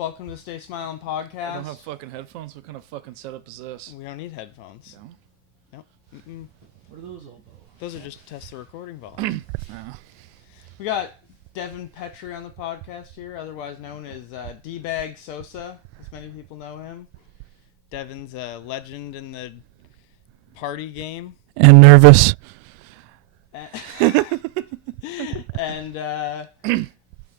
Welcome to Stay Smiling Podcast. I don't have fucking headphones. What kind of fucking setup is this? We don't need headphones. No? Nope. Mm-mm. What are those all about? Those are just to test the recording volume. We got Devin Petry on the podcast here, otherwise known as D-Bag Sosa, as many people know him. Devin's a legend in the party game. And nervous. And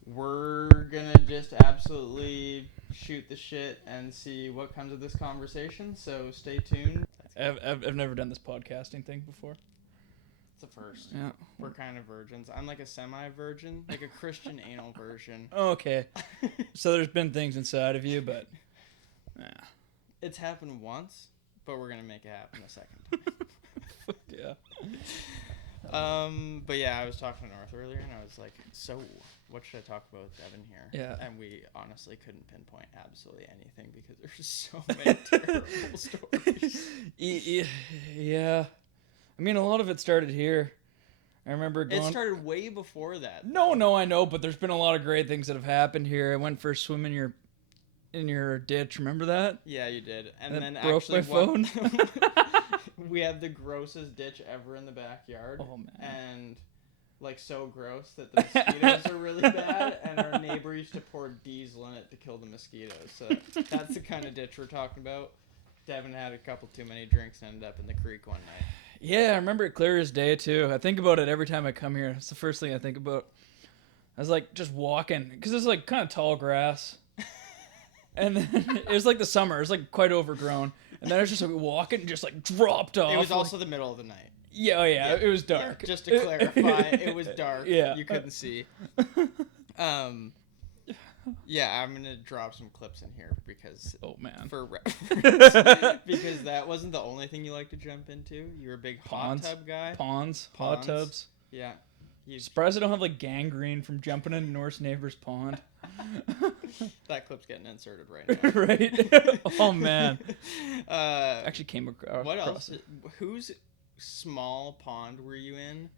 we're gonna just absolutely shoot the shit and see what comes of this conversation, so stay tuned. I've never done this podcasting thing before. It's a first. Yeah. We're kind of virgins. I'm like a semi-virgin, like a Christian anal version. Okay. So there's been things inside of you, but... It's happened once, but we're gonna make it happen a second time. Yeah. But yeah, I was talking to North earlier, and I was like, so what should I talk about with Devin here? Yeah. And we honestly couldn't pinpoint absolutely anything because there's so many terrible stories. Yeah. I mean, a lot of it started here. I remember going... It started way before that. No, I know, but there's been a lot of great things that have happened here. I went for a swim in your ditch. Remember that? Yeah, you did. And that then broke actually my phone. We have the grossest ditch ever in the backyard. Oh, man. And, like, so gross that the mosquitoes are really bad, and our neighbor used to pour diesel in it to kill the mosquitoes. So that's the kind of ditch we're talking about. Devin had a couple too many drinks and ended up in the creek one night. Yeah, I remember it clear as day, too. I think about it every time I come here. It's the first thing I think about. I was, like, just walking, because it's, like, kind of tall grass. And then it was, like, the summer. It was, like, quite overgrown. And then I was just, like, walking and just, like, dropped off. It was also the middle of the night. Yeah, it was dark. Yeah, just to clarify, it was dark. Yeah. You couldn't see. Yeah, I'm going to drop some clips in here because... Oh, man. For reference. Because that wasn't the only thing you like to jump into. You're a big hot tub guy. Ponds. Hot tubs. Yeah. Surprised I don't have, like, gangrene from jumping in North's neighbor's pond. That clip's getting inserted right now. Right? Oh, man. Actually came across. What else? Whose small pond were you in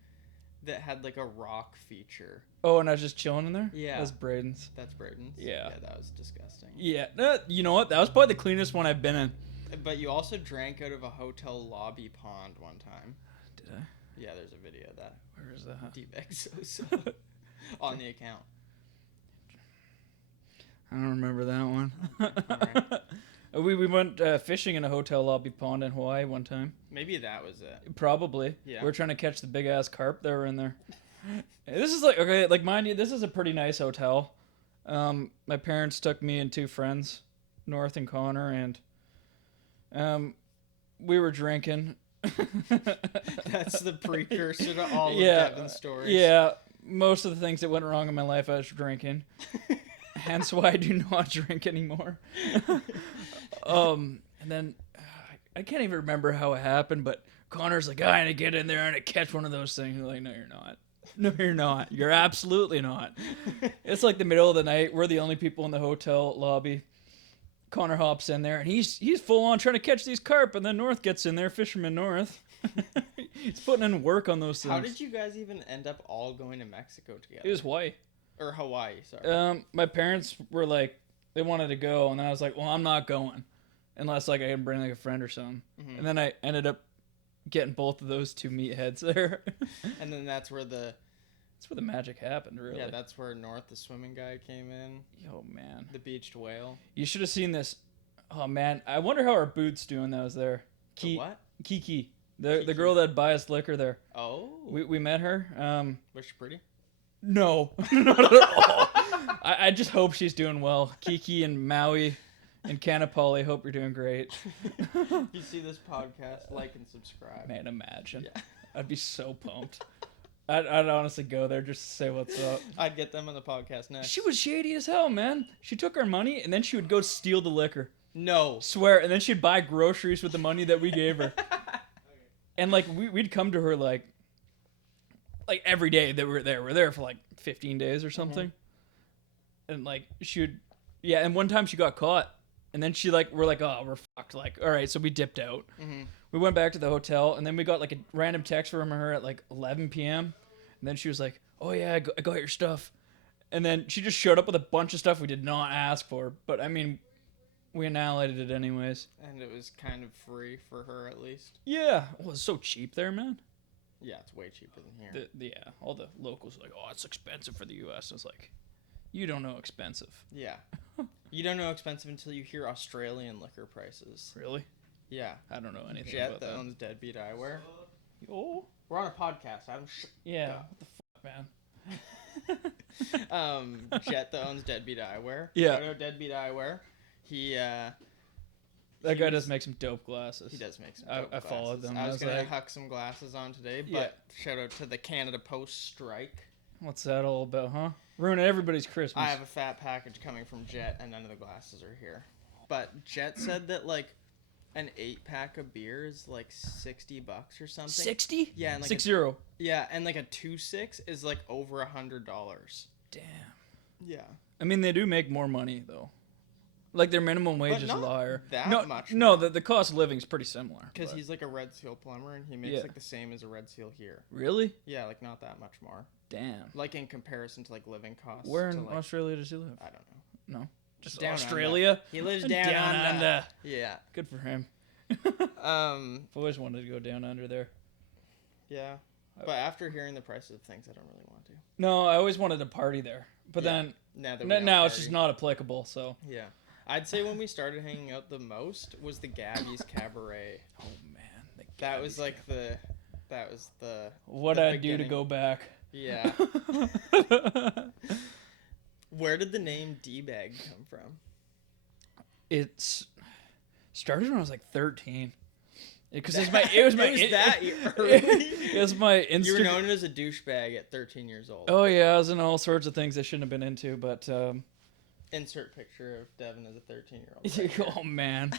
that had, like, a rock feature? Oh, and I was just chilling in there? Yeah. That's Braden's. That's Braden's? Yeah. Yeah, that was disgusting. Yeah. You know what? That was probably the cleanest one I've been in. But you also drank out of a hotel lobby pond one time. Did I? Yeah, there's a video of that. Where is that? D-Bag Sosa on the account. I don't remember that one. Right. We went fishing in a hotel lobby pond in Hawaii one time. Maybe that was it. Probably. Yeah. We were trying to catch the big ass carp that were in there. This is like, okay, like mind you, this is a pretty nice hotel. My parents took me and two friends, North and Connor, and we were drinking. That's the precursor to all of Devin's stories. Yeah, most of the things that went wrong in my life I was drinking. Hence why I do not drink anymore. And then I can't even remember how it happened, but Connor's like, I need to get in there and catch one of those things. I'm like, no, you're not. No, you're not. You're absolutely not. It's like the middle of the night. We're the only people in the hotel lobby. Connor hops in there, and he's full on trying to catch these carp, and then North gets in there, Fisherman North. He's putting in work on those things. How did you guys even end up all going to Mexico together? It was Hawaii. Or Hawaii, sorry. My parents were like, they wanted to go, and then I was like, well, I'm not going. Unless, like, I can bring, like, a friend or something. Mm-hmm. And then I ended up getting both of those two meatheads there. And then that's where the magic happened, really. Yeah, that's where North, the swimming guy, came in. Oh, man. The beached whale. You should have seen this. Oh, man. I wonder how our Boots doing that was there. What? Kiki. The girl that buy us liquor there. Oh. We met her. Was she pretty? No. Not at all. I just hope she's doing well. Kiki and Maui and Canapoli, hope you're doing great. If you see this podcast, like and subscribe. Man, imagine. Yeah. I'd be so pumped. I'd honestly go there just to say what's up. I'd get them on the podcast next. She was shady as hell, man. She took our money, and then she would go steal the liquor. No. Swear. And then she'd buy groceries with the money that we gave her. And, like, we'd come to her, like every day that we were there. We're there for, like, 15 days or something. Mm-hmm. And, like, she would... Yeah, and one time she got caught. And then we're like, oh, we're fucked. Like, all right, so we dipped out. Mm-hmm. We went back to the hotel, and then we got, like, a random text from her at, like, 11 p.m. And then she was like, oh, yeah, I got your stuff. And then she just showed up with a bunch of stuff we did not ask for. But, I mean, we annihilated it anyways. And it was kind of free for her, at least. Yeah. Well, it's so cheap there, man. Yeah, it's way cheaper than here. Yeah, all the locals are like, oh, it's expensive for the U.S. It's like, you don't know expensive. Yeah. You don't know expensive until you hear Australian liquor prices. Really? Yeah. I don't know anything Jet about that that. owns Deadbeat Eyewear. Oh. We're on a podcast. I'm Yeah. What the fuck, man? Jet that owns Deadbeat Eyewear. Yeah. Shout out Deadbeat Eyewear. That guy does make some dope glasses. He does make some dope glasses. I followed them. I was going like, to huck some glasses on today, but shout out to the Canada Post strike. What's that all about, huh? Ruining everybody's Christmas. I have a fat package coming from Jet, and none of the glasses are here. But Jet said that, like, an 8-pack of beer is, like, $60 or something. 60? Yeah. And like 60. Yeah, and, like, a 2.6 is, like, over $100. Damn. Yeah. I mean, they do make more money, though. Like, their minimum wage is a lot higher. Much. No, the cost of living is pretty similar. Because he's, like, a Red Seal plumber, and he makes, like, the same as a Red Seal here. Really? Yeah, like, not that much more. Damn. Like, in comparison to, like, living costs. Where in like, Australia does he live? I don't know. No. Just Down Australia? Under. He lives down under. Yeah. Good for him. I've always wanted to go down under there. Yeah. But after hearing the prices of things, I don't really want to. No, I always wanted to party there. But then, now it's just not applicable, so. Yeah. I'd say when we started hanging out the most was the Gabby's Cabaret. Oh, man. That was like the... What I'd do to go back. Yeah. Where did the name D-Bag come from? It's started when I was like 13. Because it was my Instagram. You were known as a douchebag at 13 years old. Oh yeah, I was in all sorts of things I shouldn't have been into, but insert picture of Devin as a 13-year-old. Right oh man,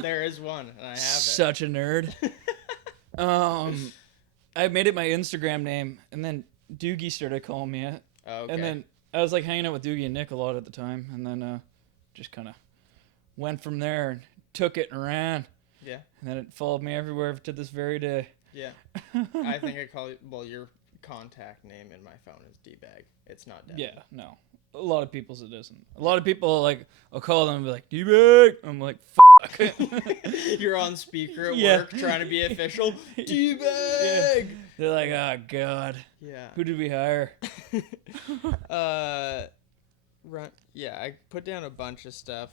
there is one, and I have it. Such a nerd. I made it my Instagram name, and then Doogie started calling me it. Oh, okay. And then I was like hanging out with Doogie and Nick a lot at the time, and then just kind of went from there and took it and ran. Yeah. And then it followed me everywhere to this very day. Yeah. I think I call it, well, your contact name in my phone is D-Bag. It's not Devin. Yeah, no. A lot of people's it isn't. A lot of people, like, I'll call them and be like, D-Bag. I'm like, fuck. You're on speaker at work trying to be official. D-Bag. Yeah. They're like, oh, God. Yeah. Who did we hire? Yeah, I put down a bunch of stuff.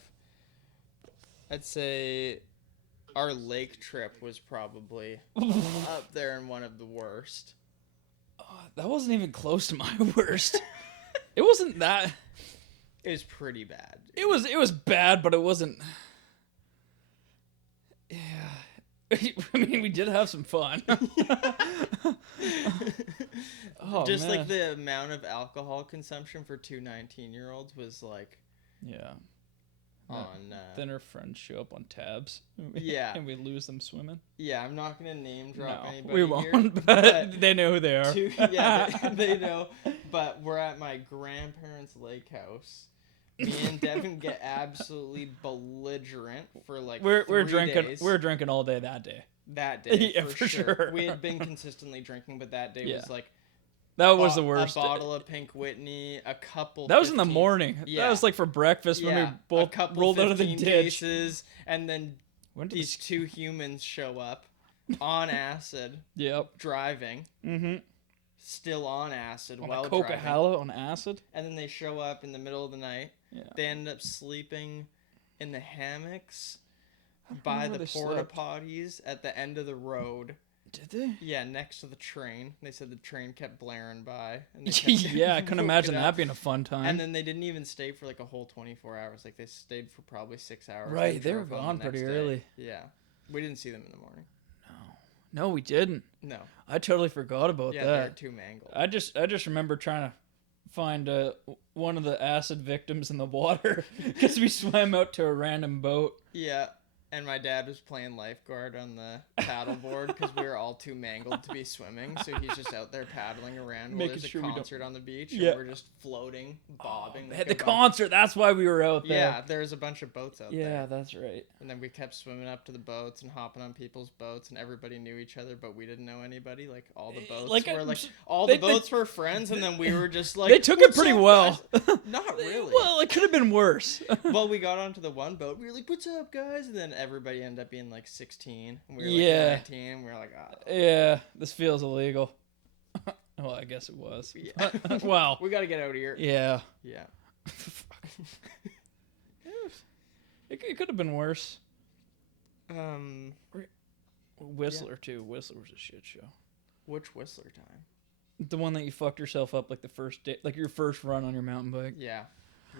I'd say our lake trip was probably up there in one of the worst. That wasn't even close to my worst. It wasn't that. It was pretty bad. It was bad, but it wasn't. Yeah. I mean, we did have some fun. Just man. Like the amount of alcohol consumption for two 19-year-olds was like. Yeah. On then our friends show up on tabs. Yeah. And we lose them swimming. Yeah, I'm not gonna name drop anybody. We won't, here, but they know who they are. They know. But we're at my grandparents' lake house. Me and Devin get absolutely belligerent for like we're 3 drinking days. We're drinking all day that day. That day, yeah, for sure. We had been consistently drinking, but that day was like that was the worst. A bottle of Pink Whitney, a couple. That was in the morning. Yeah. That was like for breakfast when we both rolled out of the ditch. Cases, and then these two humans show up on acid. Yep. Driving. Mm-hmm. Still on acid while driving. Coca-Cola on acid. And then they show up in the middle of the night. Yeah. They end up sleeping in the hammocks by the porta potties at the end of the road. Did they? Yeah, next to the train. They said the train kept blaring by. And yeah, I couldn't imagine that being a fun time. And then they didn't even stay for like a whole 24 hours. Like they stayed for probably 6 hours. Right, they were gone pretty early. Yeah. We didn't see them in the morning. No, we didn't. No. I totally forgot about that. Yeah, they're too mangled. I just remember trying to find one of the acid victims in the water because we swam out to a random boat. Yeah. and my dad was playing lifeguard on the paddleboard because we were all too mangled to be swimming. So he's just out there paddling around while there's a concert on the beach, and we're just floating, bobbing. At the concert, that's why we were out there. Yeah, there's a bunch of boats out there. Yeah, that's right. And then we kept swimming up to the boats and hopping on people's boats, and everybody knew each other, but we didn't know anybody. Like all the boats were boats were friends, and then we were just like, they took it pretty well. Not really. Well, it could have been worse. Well, we got onto the one boat. We were like, "What's up, guys?" And then everybody ended up being like 16, and we were like 19. And we were like, "Ah." Yeah, this feels illegal. Well, I guess it was. Yeah. Wow. We got to get out of here. Yeah. Yeah. It could have been worse. Whistler too. Whistler was a shit show. Which Whistler time? The one that you fucked yourself up like the first day, like your first run on your mountain bike. Yeah.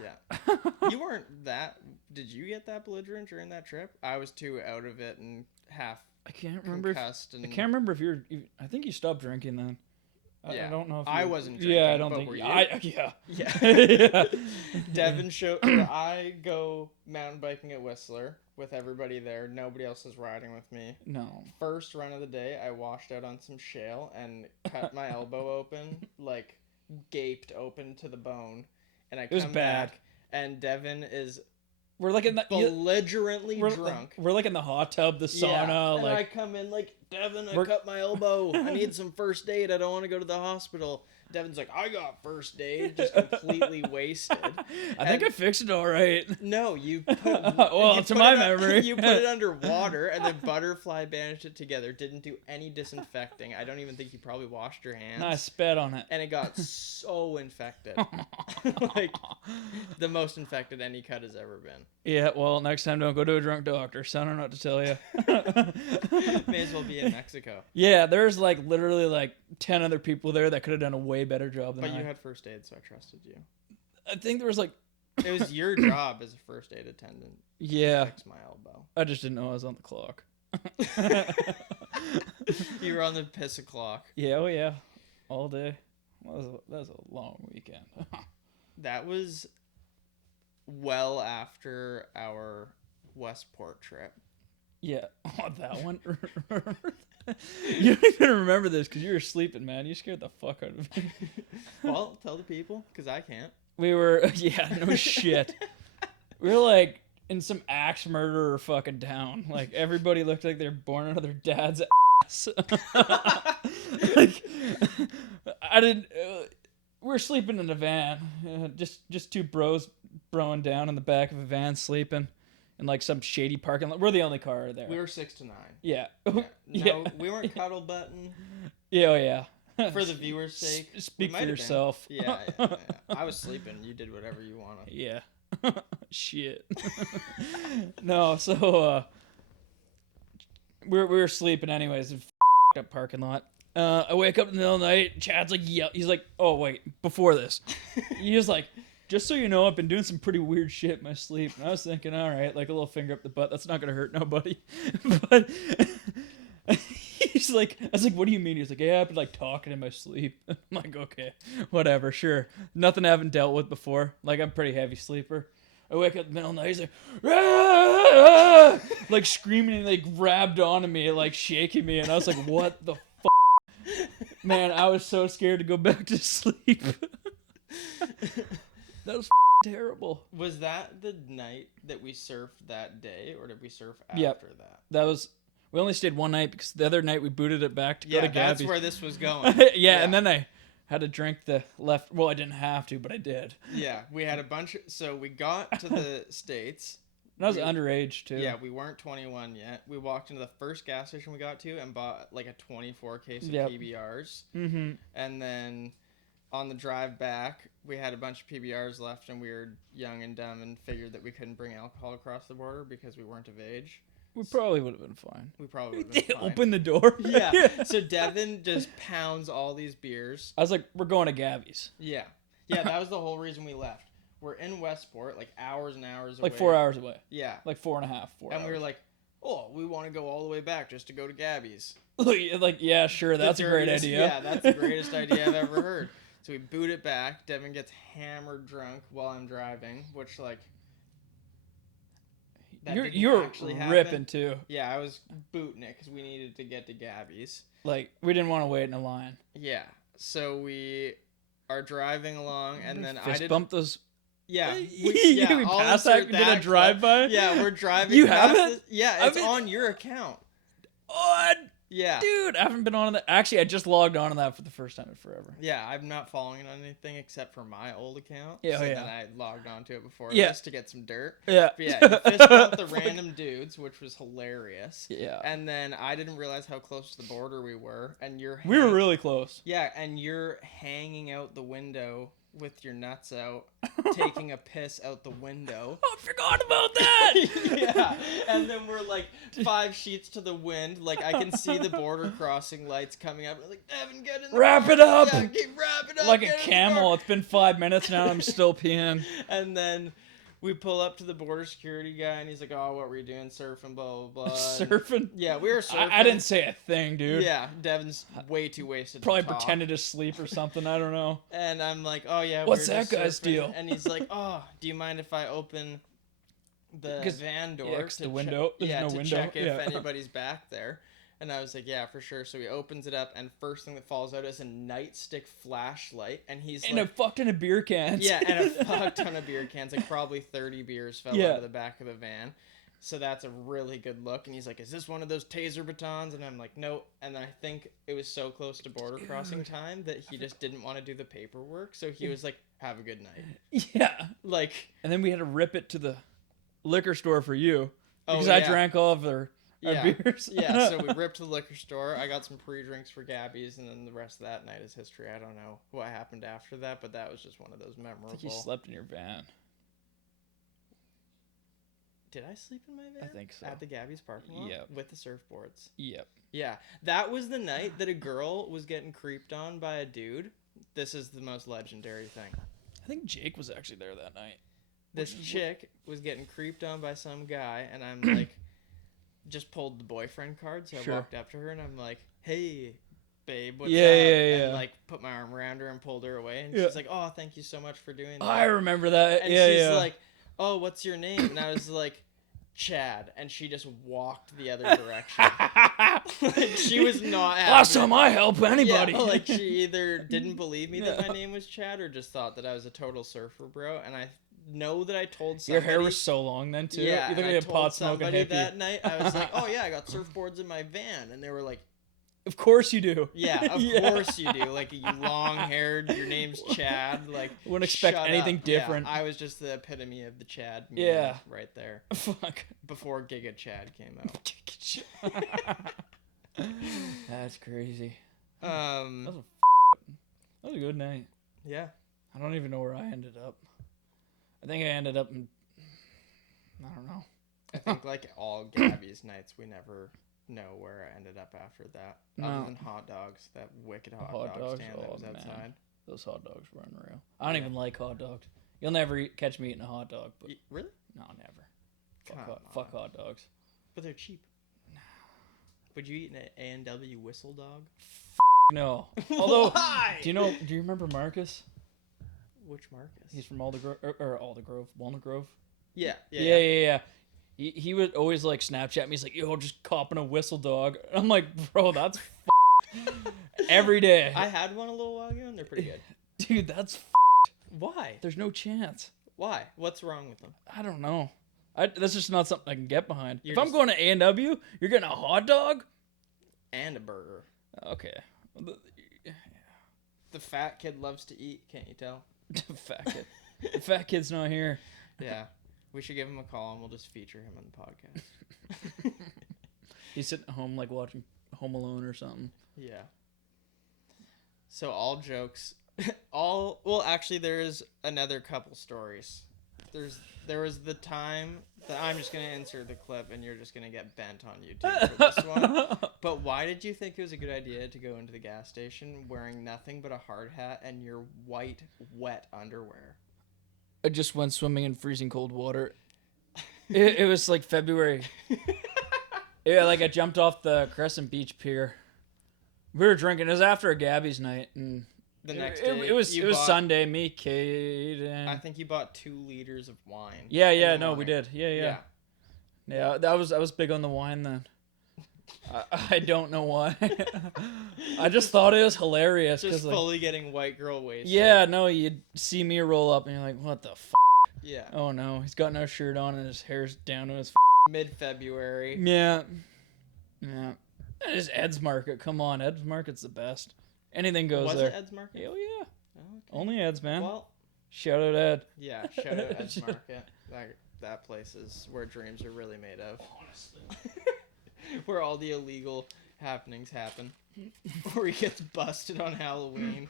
Yeah. You weren't that. Did you get that belligerent during that trip? I was too out of it and half. I can't remember. I can't remember if you're. I think you stopped drinking then. Yeah. I don't know if I wasn't drinking. Yeah, I don't think. Were you? Yeah. Yeah. Devin showed. I go mountain biking at Whistler with everybody there. Nobody else is riding with me. No. First run of the day, I washed out on some shale and cut my elbow open, like gaped open to the bone. And I come back, and Devin is we're like in the belligerently drunk. We're like in the hot tub, the sauna. Yeah, and like I come in like, Devin, I cut my elbow. I need some first aid. I don't want to go to the hospital. Devin's like, I got first aid, just completely wasted. I think I fixed it all right. No, you put to my memory. You put it under water and then butterfly bandaged it together. Didn't do any disinfecting. I don't even think you probably washed your hands. I spat on it. And it got so infected. Like, the most infected any cut has ever been. Yeah, well, next time don't go to a drunk doctor. So I don't know what to tell you. May as well be in Mexico. Yeah, there's like literally like 10 other people there that could have done a way better job than I. But you had first aid, so I trusted you. I think there was like... It was your job as a first aid attendant. Yeah. To fix my elbow. I just didn't know I was on the clock. You were on the piss o'clock. Yeah, oh yeah. All day. That was a long weekend. That was well after our Westport trip. Yeah. Oh, that one? You don't even remember this because you were sleeping, man. You scared the fuck out of me. Well, tell the people, because I can't. We were, yeah, no shit. We were like in some axe murderer fucking town. Like everybody looked like they were born out of their dad's ass. Like, I didn't. We were sleeping in a van. Just two bros broing down in the back of a van sleeping. In like some shady parking lot. We're the only car there. We were 6 to 9. Yeah. No, yeah. We weren't cuddle button. Yeah, oh yeah. For the viewers' sake. Speak for yourself. Yeah. I was sleeping. You did whatever you wanted. Yeah. Shit. No, so we were sleeping anyways. Up parking lot. I wake up in the middle of the night. Chad's like, yeah. He's like, oh wait, before this, he was like, just so you know, I've been doing some pretty weird shit in my sleep. And I was thinking, all right, like a little finger up the butt. That's not going to hurt nobody. But he's like, I was like, what do you mean? He's like, yeah, I've been like talking in my sleep. I'm like, okay, whatever, sure. Nothing I haven't dealt with before. Like, I'm a pretty heavy sleeper. I wake up in the middle of the night. He's like, "Rah!" Like screaming and like grabbed onto me, like shaking me. And I was like, what the f-? Man, I was so scared to go back to sleep. That was terrible. Was that the night that we surfed that day, or did we surf after that? That was. We only stayed one night because the other night we booted it back to go to Gabby's. That's where this was going. Yeah, and then I had to drink the left. Well, I didn't have to, but I did. Yeah, we had a bunch. So we got to the States. And I was underage too. Yeah, we weren't 21 yet. We walked into the first gas station we got to and bought like a 24 case of PBRs. Mm-hmm. And then on the drive back, we had a bunch of PBRs left, and we were young and dumb and figured that we couldn't bring alcohol across the border because we weren't of age. We probably would have been fine. We probably would have been fine. Open the door. Yeah. So Devin just pounds all these beers. I was like, we're going to Gabby's. Yeah. Yeah, that was the whole reason we left. We're in Westport, like hours and hours away. Like 4 hours away. Yeah. Like 4.5, 4 hours. And we were like, oh, we want to go all the way back just to go to Gabby's. Like, yeah, sure, that's a great idea. Yeah, that's the greatest idea I've ever heard. So we boot it back. Devin gets hammered drunk while I'm driving, which, like... that You didn't were actually happen. ripping too. Yeah, I was booting it because we needed to get to Gabby's. Like we didn't want to wait in a line. Yeah, so we are driving along, and then I did bump those. Yeah, we I'll passed that. insert Did a clip. drive-by. Yeah, we're driving. You past haven't? this. Yeah, it's on your account. Oh, Yeah. dude, I haven't been on that. Actually, I just logged on to that for the first time in forever. Yeah, I'm not following it on anything except for my old account. Yeah, so yeah. then I logged onto it before Yeah. this to get some dirt. Yeah. But yeah, you fist bumped the random dudes, which was hilarious. Yeah. And then I didn't realize how close to the border we were, and We were really close. Yeah, and you're hanging out the window with your nuts out, taking a piss out the window. Oh, I forgot about that. Yeah, and then we're like 5 sheets to the wind. Like I can see the border crossing lights coming up. We're like, Devin, get in the Wrap car. it up. Yeah, keep wrapping up. Like a get in the camel. car. It's been 5 minutes now. I'm still peeing. And then we pull up to the border security guy, and he's like, "Oh, what were you doing? Surfing, blah blah blah." Surfing? Yeah, we were surfing. I didn't say a thing, dude. Yeah, Devin's way too wasted. Probably to talk. pretended to sleep or something. I don't know. And I'm like, "Oh yeah, What's we were that just guy's surfing." deal? And he's like, "Oh, do you mind if I open the 'Cause- van door yeah, 'cause to the window- there's yeah, no to window, check if yeah. anybody's back there?" And I was like, "Yeah, for sure." So he opens it up, and first thing that falls out is a nightstick flashlight, and he's And like, a fuck ton of beer cans. yeah, and a fuck ton of beer cans, like probably 30 beers fell Yeah. out of the back of the van. So that's a really good look. And he's like, "Is this one of those taser batons?" And I'm like, "No." And then I think it was so close to border crossing time that he just didn't want to do the paperwork. So he was like, "Have a good night." Yeah. Like, And then we had to rip it to the liquor store for you. oh, Because I yeah. drank all of our Yeah. beers. Yeah, so we ripped to the liquor store. I got some pre-drinks for Gabby's, and then the rest of that night is history. I don't know what happened after that, but that was just one of those I memorable. think you slept in your van. Did I sleep in my van? I think so. At the Gabby's parking lot? Yep. With the surfboards. Yep. Yeah, that was the night that a girl was getting creeped on by a dude. This is the most legendary thing. I think Jake was actually there that night. This chick was getting creeped on by some guy, and I'm like, just pulled the boyfriend card, so Sure. I walked up to her, and I'm like, "Hey, babe, what's Yeah, up?" yeah. And like put my arm around her and pulled her away, and Yeah. she's like, "Oh, thank you so much for doing that." I remember that. And yeah, she's yeah. like, "Oh, what's your name?" And I was like, "Chad," and she just walked the other direction. Like, she was not happy. Last time I help anybody. Yeah, like she either didn't believe me that Yeah. my name was Chad, or just thought that I was a total surfer bro. And I know that I told Your somebody. hair was so long then too. Yeah, You look and like I a told pot smoking somebody hippie. that night. I was like, "Oh yeah, I got surfboards in my van," and they were like, Of course you do. "Yeah, of Yeah. course you do. Like, you long-haired, your name's Chad. Like, Wouldn't expect shut anything up." Yeah, different. I was just the epitome of the Chad. Meme Yeah. right there. Fuck. Before Giga Chad came out. That's crazy. That Um, was a good night. yeah. I don't even know where I ended up. I think I ended up in. I don't know. I think like all Gabby's nights, we never know where I ended up after that. No. Other than hot dogs, that wicked hot, Hot dog dogs? stand that Oh, was man. outside. Those hot dogs were unreal. I don't Yeah. even like hot dogs. You'll never catch me eating a hot dog, but Really? no, never. Come Fuck on. hot dogs. But they're cheap. Would you eat an A&W whistle dog? No. Although, Why? do you remember Marcus? Which Marcus? He's from Walnut Grove. Yeah. Yeah. He would always like Snapchat me. He's like, "Yo, just copping a whistle dog." I'm like, "Bro, that's every day." I had one a little while ago, and they're pretty good. Dude, that's Why? there's no chance. Why? What's wrong with them? I don't know. That's just not something I can get behind. You're If I'm just- going to A&W, you're getting a hot dog? And a burger. Okay. The fat kid loves to eat, can't you tell? Fat kid. The fat kid's not here. Yeah. We should give him a call, and we'll just feature him on the podcast. He's sitting at home like watching Home Alone or something. Yeah. So all jokes, well, actually, there is another couple stories. There was the time that I'm just gonna insert the clip, and you're just gonna get bent on YouTube for this one. But why did you think it was a good idea to go into the gas station wearing nothing but a hard hat and your white, wet underwear? I just went swimming in freezing cold water. It was like February. Yeah, like I jumped off the Crescent Beach pier. We were drinking. It was after a Gabby's night, and The next day, it was you bought- Sunday. Me, Kate, I and think you bought 2 liters of wine. yeah. in the No, we morning. did. Yeah. Yeah, I was big on the wine then. I don't know why. I just thought it was hilarious. Just like, fully getting white girl wasted. yeah, no, you'd see me roll up and you're like, what the f***? Yeah. Oh no, he's got no shirt on and his hair's down to his Mid-February. Yeah. Yeah. It is Ed's Market. Come on, Ed's Market's the best. Anything goes Was there. it Ed's Market? Hell yeah. Oh, okay. Only Ed's, man. Well, shout out Ed. yeah, shout out Ed's Market. That place is where dreams are really made of. Honestly. Where all the illegal happenings happen. Where he gets busted on Halloween.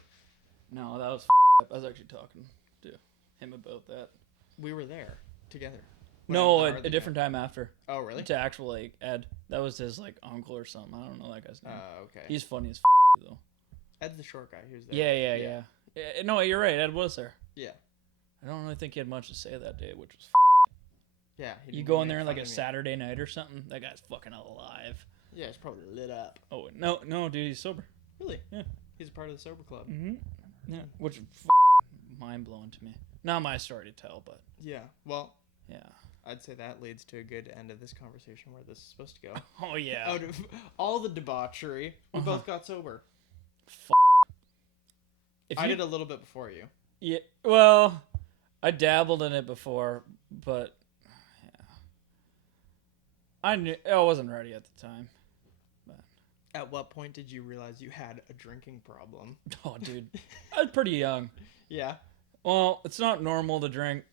No, that was I was actually talking to him about that. We were there together. No, a different time after. Oh, really? To actual, like, Ed. That was his, like, uncle or something. I don't know that guy's name. Oh, okay. He's funny as though. Ed's the short guy. He was there. Yeah. No, you're right. Ed was there. Yeah. I don't really think he had much to say that day, which was Yeah. You go in there on, like, a Saturday night or something, that guy's fucking alive. Yeah, he's probably lit up. Oh, no, dude, he's sober. Really? Yeah. He's a part of the sober club. Mm-hmm. Yeah, which is mind-blowing to me. Not my story to tell, but... Yeah, well... Yeah. I'd say that leads to a good end of this conversation where this is supposed to go. Oh, yeah. Out of all the debauchery, we both got sober. I did a little bit before you. Yeah, well, I dabbled in it before, but... Yeah. I wasn't ready at the time. But. At what point did you realize you had a drinking problem? Oh, dude. I was pretty young. Yeah. Well, it's not normal to drink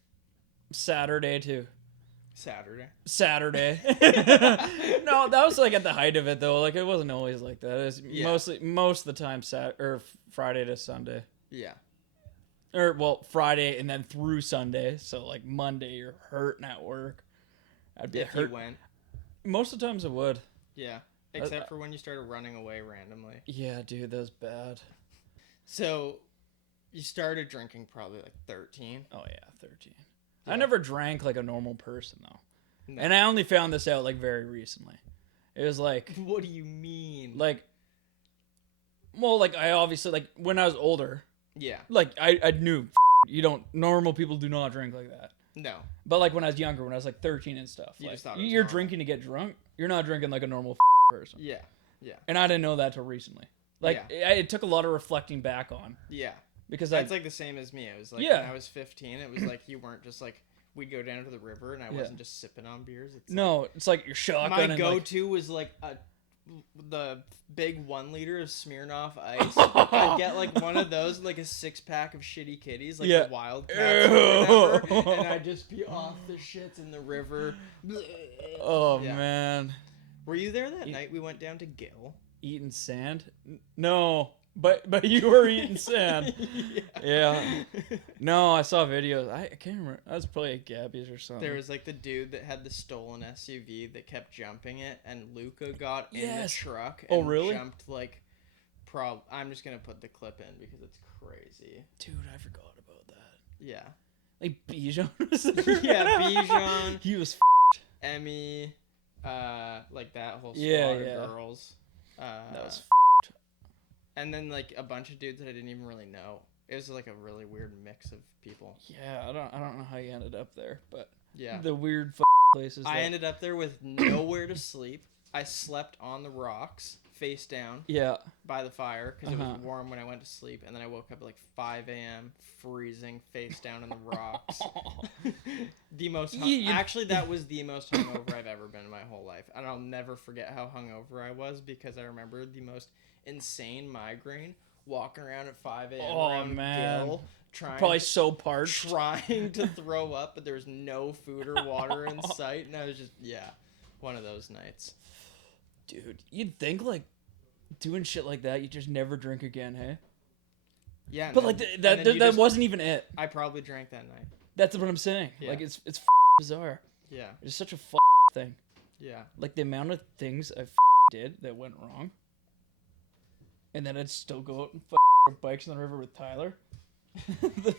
Saturday to Saturday. No, that was like at the height of it though. Like it wasn't always like that. It was most of the time Friday to Sunday. Yeah. Or well, Friday and then through Sunday. So like Monday you're hurting at work. I'd be hurt. You went. Most of the times I would. Yeah. Except for when you started running away randomly. Yeah, dude, that was bad. So you started drinking probably like 13. Oh yeah, 13. Yeah. I never drank like a normal person though. No. And I only found this out like very recently. It was like what do you mean? Like well, like I obviously like when I was older. Yeah. Like I knew normal people do not drink like that. No. But like when I was younger, when I was like 13 and stuff, You like, just thought it was you're normal. drinking to get drunk. You're not drinking like a normal person. Yeah. Yeah. And I didn't know that till recently. Like it took a lot of reflecting back on. Yeah. Because that's like the same as me. It was like when I was 15, it was like you weren't just like we'd go down to the river and I wasn't just sipping on beers. It's like your shotgun. My go-to was like the big 1 liter of Smirnoff Ice. I'd get like one of those, like a 6-pack of Shitty Kitties, like the Wildcats or whatever, and I'd just be off the shits in the river. Oh man. Were you there that night we went down to Gill? Eating sand? No. But you were eating sand. Yeah. No, I saw videos. I can't remember. I was probably at Gabby's or something. There was like the dude that had the stolen SUV that kept jumping it, and Luca got in the truck and jumped like I'm just going to put the clip in because it's crazy. Dude, I forgot about that. Yeah. Like Bijan was there? Yeah, Bijan. He was Emmy, like that whole squad of girls. That was and then like a bunch of dudes that I didn't even really know. It was like a really weird mix of people. Yeah, I don't know how you ended up there, but yeah, the weird places. I ended up there with nowhere to sleep. I slept on the rocks, face down. Yeah. By the fire because it was warm when I went to sleep, and then I woke up at like 5 a.m. freezing, face down in the rocks. The most actually that was the most hungover I've ever been in my whole life, and I'll never forget how hungover I was because I remember the most insane migraine walking around at 5 a.m. around Gill, probably so parched, trying to throw up, but there was no food or water in sight, and I was just one of those nights. Dude, you'd think like doing shit like that, you just never drink again, hey? Yeah, but like that wasn't even it. I probably drank that night. That's what I'm saying. Yeah. Like it's bizarre. Yeah, it's such a thing. Yeah, like the amount of things I did that went wrong, and then I'd still go out and ride bikes on the river with Tyler. No,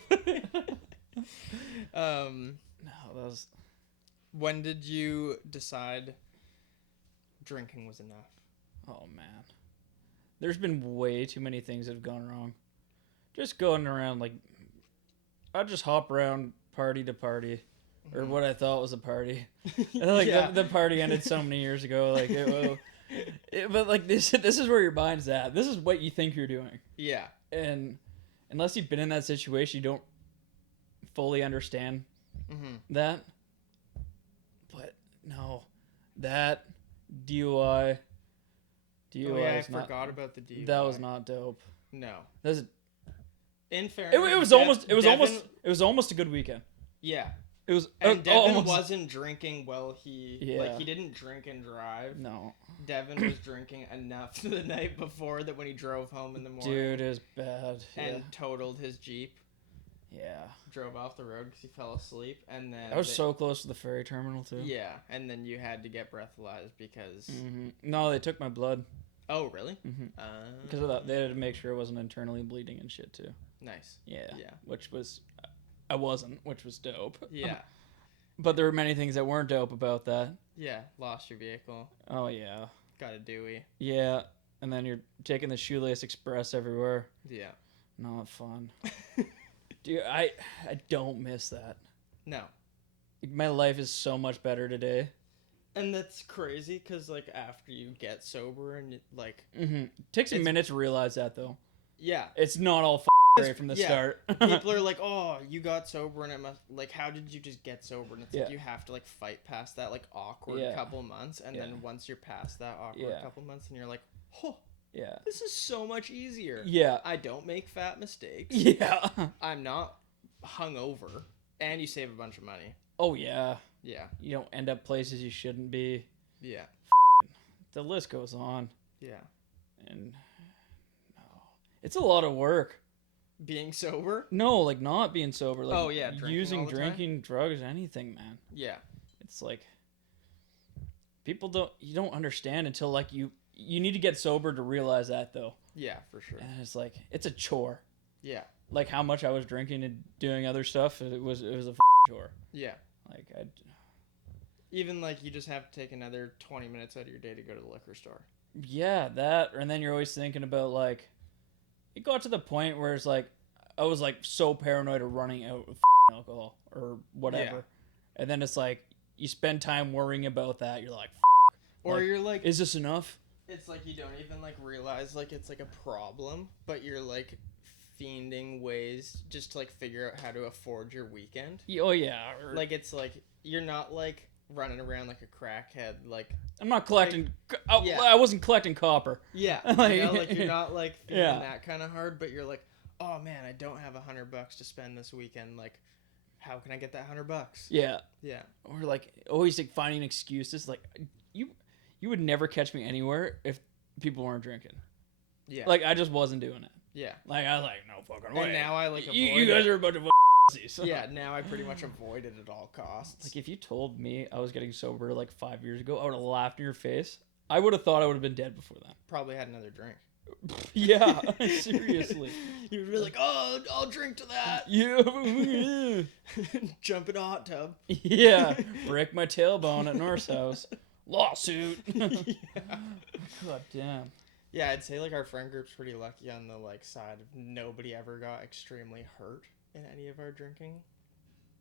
that was. When did you decide drinking was enough? Oh man, there's been way too many things that have gone wrong. Just going around like, I just hop around party to party, or what I thought was a party. Like the party ended so many years ago. Like, but like this is where your mind's at. This is what you think you're doing. Yeah. And unless you've been in that situation, you don't fully understand that. But no, that DUI. I forgot about the DUI. That was not dope. No. That's, in fairness, it was almost a good weekend. Yeah. It was, and Devin almost wasn't drinking while he didn't drink and drive. No. Devin was drinking enough the night before that when he drove home in the morning. Dude, it was bad. And totaled his Jeep. Yeah. Drove off the road because he fell asleep, and then I was so close to the ferry terminal too. Yeah, and then you had to get breathalyzed because. No, they took my blood. Oh, really? Because of that, they had to make sure it wasn't internally bleeding and shit too. Nice. Yeah. Yeah. Which was, I wasn't, which was dope. Yeah. But there were many things that weren't dope about that. Yeah. Lost your vehicle. Oh yeah. Got a Dewey. Yeah, and then you're taking the Shoelace Express everywhere. Yeah. Not fun. Dude, I don't miss that. No. My life is so much better today. And that's crazy because, like, after you get sober and, like... It takes a minute to realize that, though. Yeah. It's not all great from the start. People are like, oh, you got sober and it must... Like, how did you just get sober? And it's like you have to, like, fight past that, like, awkward couple months. And then once you're past that awkward couple months and you're like, oh... Yeah. This is so much easier. Yeah. I don't make fat mistakes. Yeah. I'm not hungover. And you save a bunch of money. Oh, yeah. Yeah. You don't end up places you shouldn't be. Yeah. The list goes on. Yeah. And no. It's a lot of work. Being sober? No, like not being sober. Like oh, yeah. Drinking, drugs, anything, man. Yeah. It's like you don't understand until like you need to get sober to realize that though. Yeah, for sure. And it's like, it's a chore. Yeah. Like how much I was drinking and doing other stuff, it was a chore. Yeah. Like even like you just have to take another 20 minutes out of your day to go to the liquor store. Yeah, that, and then you're always thinking about like, it got to the point where it's like, I was like so paranoid of running out of alcohol or whatever. Yeah. And then it's like, you spend time worrying about that. You're like, or like, you're like, is this enough? It's like you don't even like realize like it's like a problem, but you're like fiending ways just to like figure out how to afford your weekend. Oh yeah. Like it's like you're not like running around like a crackhead. Like I'm not collecting. Like, I wasn't collecting copper. Yeah. Like, you know, like you're not like feeling that kind of hard, but you're like, oh man, I don't have $100 to spend this weekend. Like, how can I get that $100? Yeah. Yeah. Or like always like finding excuses. Like you would never catch me anywhere if people weren't drinking. Yeah. Like I just wasn't doing it. Yeah. Like I was like, no fucking way. And now I like avoid you guys are a bunch of so. Yeah, now I pretty much avoid it at all costs. Like if you told me I was getting sober like 5 years ago, I would have laughed in your face. I would have thought I would have been dead before then. Probably had another drink. Yeah, seriously. You would be like, oh, I'll drink to that. Yeah. Jump in a hot tub. Yeah. Break my tailbone at North's house. Lawsuit. Yeah. God damn. Yeah, I'd say like our friend group's pretty lucky on the like side of nobody ever got extremely hurt in any of our drinking.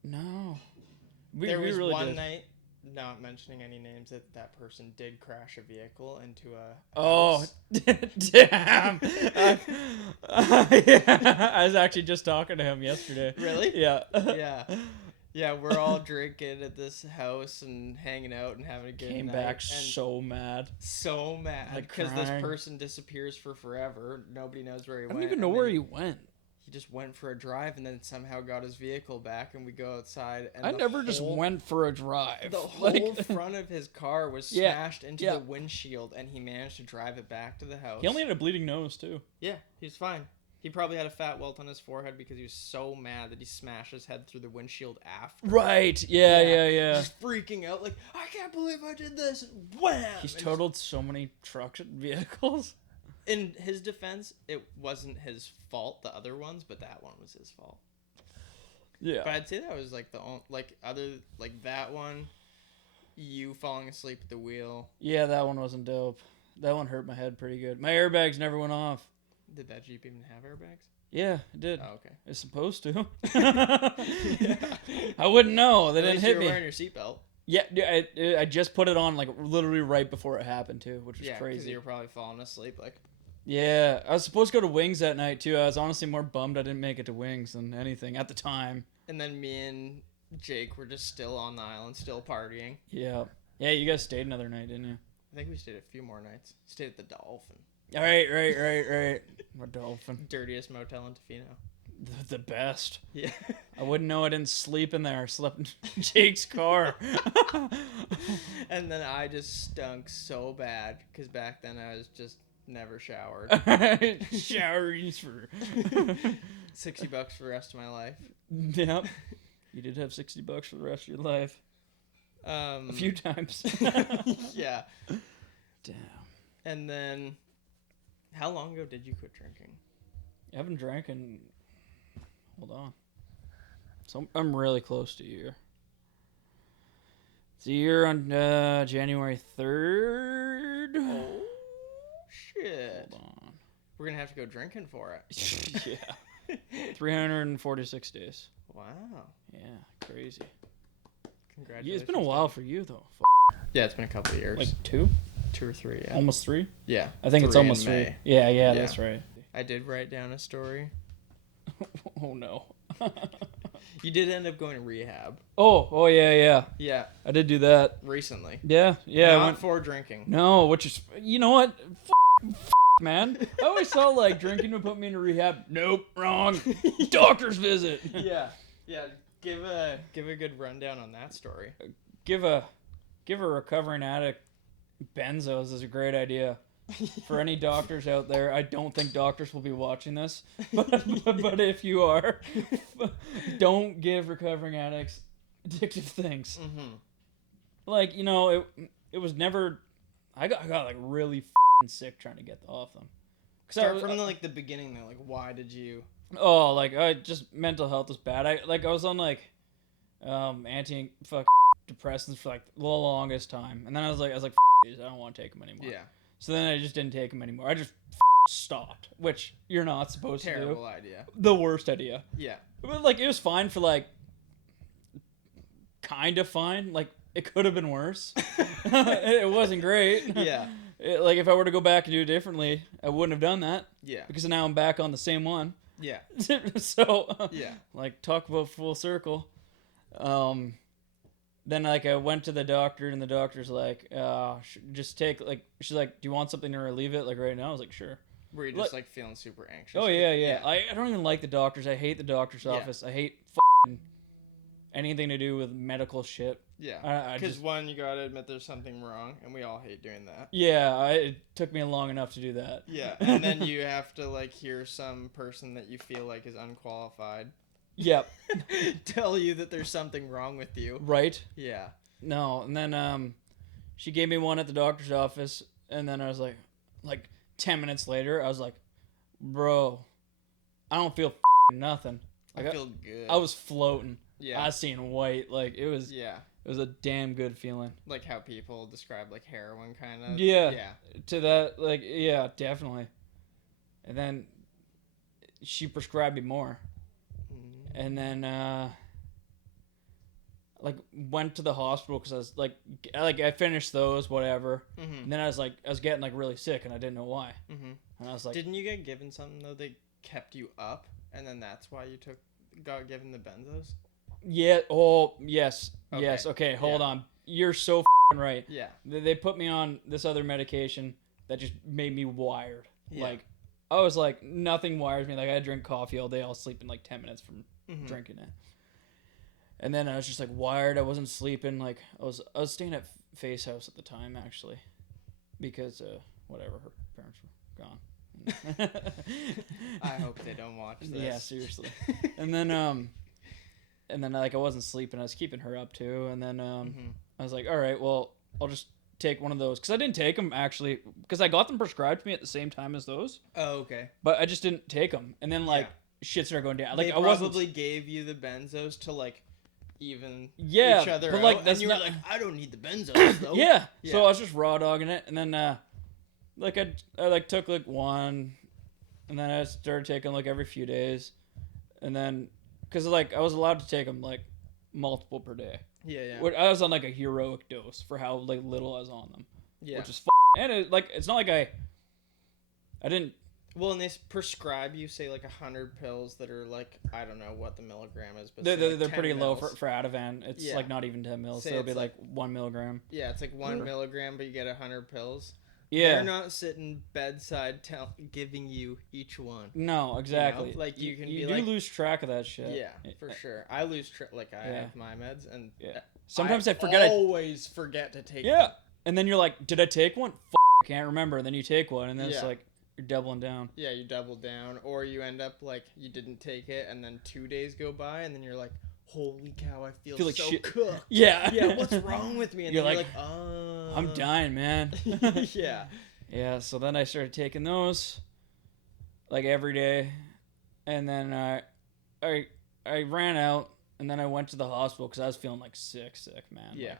No. There was really one did. night, not mentioning any names, that person did crash a vehicle into a Oh, house. damn. Yeah, I was actually just talking to him yesterday. Really? Yeah. Yeah. Yeah, we're all drinking at this house and hanging out and having a good night. Came back so mad. So mad. Like because this person disappears for forever. Nobody knows where he went. I don't even know where he went. He just went for a drive and then somehow got his vehicle back, and we go outside. And I never just went for a drive. The whole front of his car was smashed into the windshield, and he managed to drive it back to the house. He only had a bleeding nose, too. Yeah, he's fine. He probably had a fat welt on his forehead because he was so mad that he smashed his head through the windshield after. Right. Yeah. Just freaking out like, I can't believe I did this. And wham! He's totaled so many trucks and vehicles. In his defense, it wasn't his fault, the other ones, but that one was his fault. Yeah. But I'd say that was like the only, like that one, you falling asleep at the wheel. Yeah, that one wasn't dope. That one hurt my head pretty good. My airbags never went off. Did that Jeep even have airbags? Yeah, it did. Oh, okay. It's supposed to. I wouldn't know. They didn't hit you were me. wearing your seatbelt. Yeah, I just put it on like literally right before it happened too, which was crazy. Because you were probably falling asleep. Yeah, I was supposed to go to Wings that night too. I was honestly more bummed I didn't make it to Wings than anything at the time. And then me and Jake were just still on the island, still partying. Yeah. Yeah, you guys stayed another night, didn't you? I think we stayed a few more nights. Stayed at the Dolphin. Right. My Dolphin. Dirtiest motel in Tofino. The best. Yeah. I wouldn't know I didn't sleep in there. I slept in Jake's car. And then I just stunk so bad because back then I was just never showered. Showers for $60 for the rest of my life. Yep. You did have $60 for the rest of your life. A few times. Yeah. Damn. And then, how long ago did you quit drinking? I haven't drank in... Hold on. So I'm really close to a year. It's a year on January 3rd. Oh, shit. Hold on. We're going to have to go drinking for it. Yeah. 346 days. Wow. Yeah, crazy. Congratulations. It's been a while for you, though. Yeah, it's been a couple of years. Like 2? 2 or 3, yeah. Almost 3? Yeah. I think it's almost 3. May. Yeah, that's right. I did write down a story. Oh, no. You did end up going to rehab. Oh, yeah. Yeah. I did do that. Recently. Yeah. Not for drinking. No, which is, you know what? Man. I always thought, like, drinking would put me into rehab. Nope, wrong. Doctor's visit. Yeah. Give a good rundown on that story. Give a recovering addict benzos is a great idea. For any doctors out there, I don't think doctors will be watching this, but if you are, don't give recovering addicts addictive things. Mm-hmm. Like, you know, it was never. I got like really sick trying to get off them. Start from the beginning though. Like, why did you? Oh, like I just mental health was bad. I was on like antidepressants for like the longest time, and then I was like these, I don't want to take them anymore. Yeah. So then I just didn't take them anymore. I just stopped, which you're not supposed to do. Terrible idea. The worst idea. Yeah. But like it was fine for like kind of fine. Like it could have been worse. It wasn't great. Yeah. Like if I were to go back and do it differently, I wouldn't have done that. Yeah. Because now I'm back on the same one. Yeah. So yeah. Like talk about full circle. Then like I went to the doctor and the doctor's like, just take like, she's like, do you want something to relieve it like right now? I was like, sure. Were you just like feeling super anxious? Oh yeah. I don't even like the doctors. I hate the doctor's office. I hate anything to do with medical shit. Yeah. Because one, you gotta admit there's something wrong, and we all hate doing that. Yeah, it took me long enough to do that. Yeah, and then you have to like hear some person that you feel like is unqualified. Yep. Tell you that there's something wrong with you. Right. Yeah. No, and then she gave me one at the doctor's office, and then I was like 10 minutes later, I was like, bro, I don't feel nothing. Like, I feel good. I was floating. Yeah. I was seeing white. Like it was. Yeah. It was a damn good feeling. Like how people describe like heroin kind of. Yeah. Yeah. To that, like, yeah, definitely. And then she prescribed me more. And then, like, went to the hospital because I was like, I finished those, whatever. Mm-hmm. And then I was getting like really sick, and I didn't know why. Mm-hmm. And I was like, didn't you get given something though? They kept you up, and then that's why you got given the benzos. Yeah. Oh, yes. Okay. Yes. Okay. Hold on. You're so right. Yeah. They put me on this other medication that just made me wired. Yeah. Like, I was like, nothing wires me. Like, I drink coffee all day. I'll sleep in like 10 minutes from drinking it. And then I was just like wired. I wasn't sleeping. Like, I was staying at Face House at the time, actually, because whatever, her parents were gone. I hope they don't watch this. Yeah, seriously. And then like I wasn't sleeping. I was keeping her up too. And then I was like, all right, well, I'll just take one of those because I didn't take them actually because I got them prescribed to me at the same time as those. Oh, okay. But I just didn't take them. And then like shit started going down. Like they probably gave you the benzos to like even each other but out, like and you were like, I don't need the benzos though. Yeah. So I was just raw dogging it, and then like I like took like one, and then I started taking like every few days, and then because like I was allowed to take them like multiple per day. Yeah. I was on like a heroic dose for how like little I was on them. Yeah. Which is and it's not like I didn't. Well, and they prescribe you, say, like 100 pills that are like, I don't know what the milligram is, but they're pretty low for Ativan. It's like not even 10 mils, say so it'll be like 1 milligram. Yeah, it's like 1 milligram, but you get 100 pills. Yeah. They're not sitting bedside giving you each one. No, exactly. You know? Like, you do lose track of that shit. Yeah, for sure. I lose track. Like, I have my meds, and sometimes I forget. Always forget to take them. Yeah. And then you're like, did I take one? I can't remember. And then you take one, and then it's like, you're doubling down. Yeah, you double down, or you end up like you didn't take it, and then 2 days go by, and then you're like, "Holy cow, I feel like so shit. cooked." Yeah, yeah. What's wrong with me? And you're then like, "Oh, I'm dying, man." yeah, yeah. So then I started taking those, like every day, and then I ran out, and then I went to the hospital because I was feeling like sick, man. Yeah,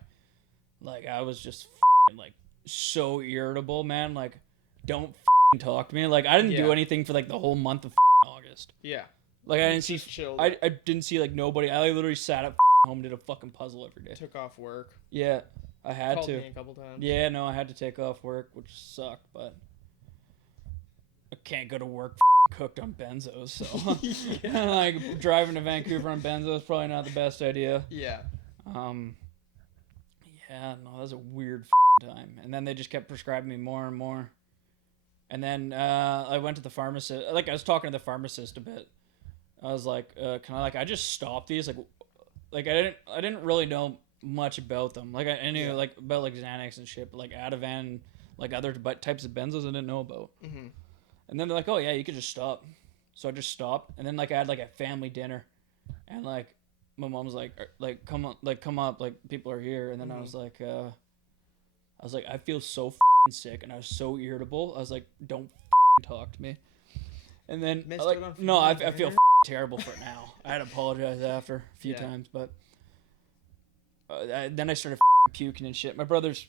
like I was just like so irritable, man. Like, don't talk to me. Like, I didn't do anything for like the whole month of August. Yeah. Like, I didn't see I didn't see like nobody. I literally sat at home, did a fucking puzzle every day. Took off work. Yeah, I had Called to. me a couple times. Yeah, no, I had to take off work, which sucked, but I can't go to work cooked on benzos. So like driving to Vancouver on benzos is probably not the best idea. Yeah. Yeah, no, that was a weird time. And then they just kept prescribing me more and more. And then I went to the pharmacist. Like, I was talking to the pharmacist a bit. I was like, "Can I I just stop these?" Like I didn't really know much about them. Like, I knew like about like Xanax and shit, but like Ativan, like other types of benzos, I didn't know about. Mm-hmm. And then they're like, "Oh yeah, you could just stop." So I just stopped. And then like I had like a family dinner, and like my mom was like come up, like people are here. And then I was like, I feel so sick, and I was so irritable. I was like, don't talk to me. And then I feel terrible for it now. I had to apologize after a few times, but then I started puking and shit. My brother's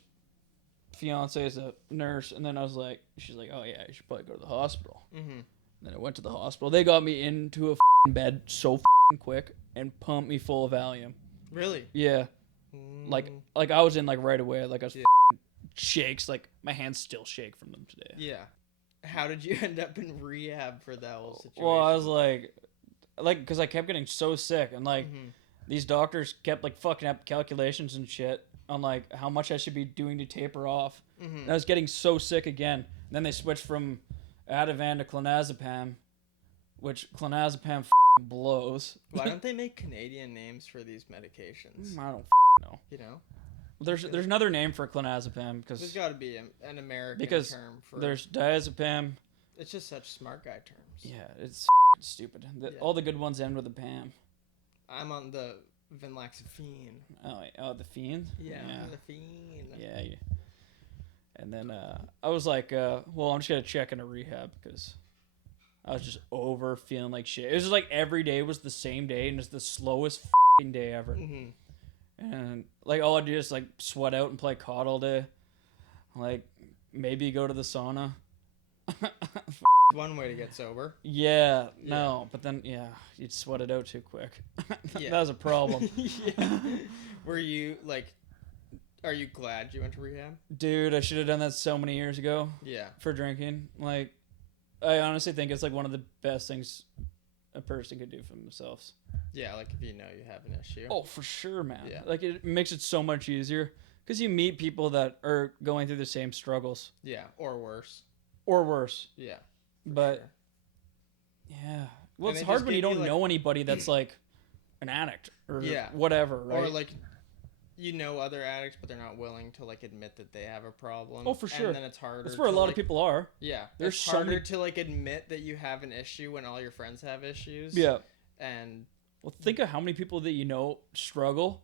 fiance is a nurse, and then I was like, she's like, oh yeah, you should probably go to the hospital. Mm-hmm. Then I went to the hospital. They got me into a bed so quick and pumped me full of Valium. Really? Yeah. Like I was in like right away. Like I was shakes. Like my hands still shake from them today. Yeah. How did you end up in rehab for that whole situation? Well, I was like, because I kept getting so sick, and like these doctors kept like fucking up calculations and shit on like how much I should be doing to taper off. And I was getting so sick again. And then they switched from Ativan to clonazepam, which clonazepam blows. Why don't they make Canadian names for these medications? I don't know. You know? There's another name for clonazepam because there's got to be an American term for. There's diazepam. It's just such smart guy terms. Yeah, it's stupid. All the good ones end with a Pam. I'm on the Venlaxapine. Oh, the Fiend. Yeah, the Fiend. Yeah. And then I was like, well, I'm just gonna check into rehab because I was just over feeling like shit. It was just like every day was the same day, and it's the slowest day ever. Mm-hmm. And like all I do is like sweat out and play COD all day. Like maybe go to the sauna. One way to get sober. Yeah, no, but then you'd sweat it out too quick. That was a problem. Were you like, are you glad you went to rehab? Dude, I should have done that so many years ago. Yeah. For drinking. Like, I honestly think it's like one of the best things a person could do for themselves. Yeah, like if you know you have an issue. Oh, for sure, man. Yeah. Like it makes it so much easier because you meet people that are going through the same struggles. Yeah, or worse. Yeah. For but sure. Yeah. Well, it's hard when you don't know anybody that's like an addict or whatever, right? Or like you know other addicts, but they're not willing to like admit that they have a problem. Oh, for sure. And then it's harder. That's where a lot of people are. Yeah. There's it's harder to like admit that you have an issue when all your friends have issues. Yeah. And well, think of how many people that you know struggle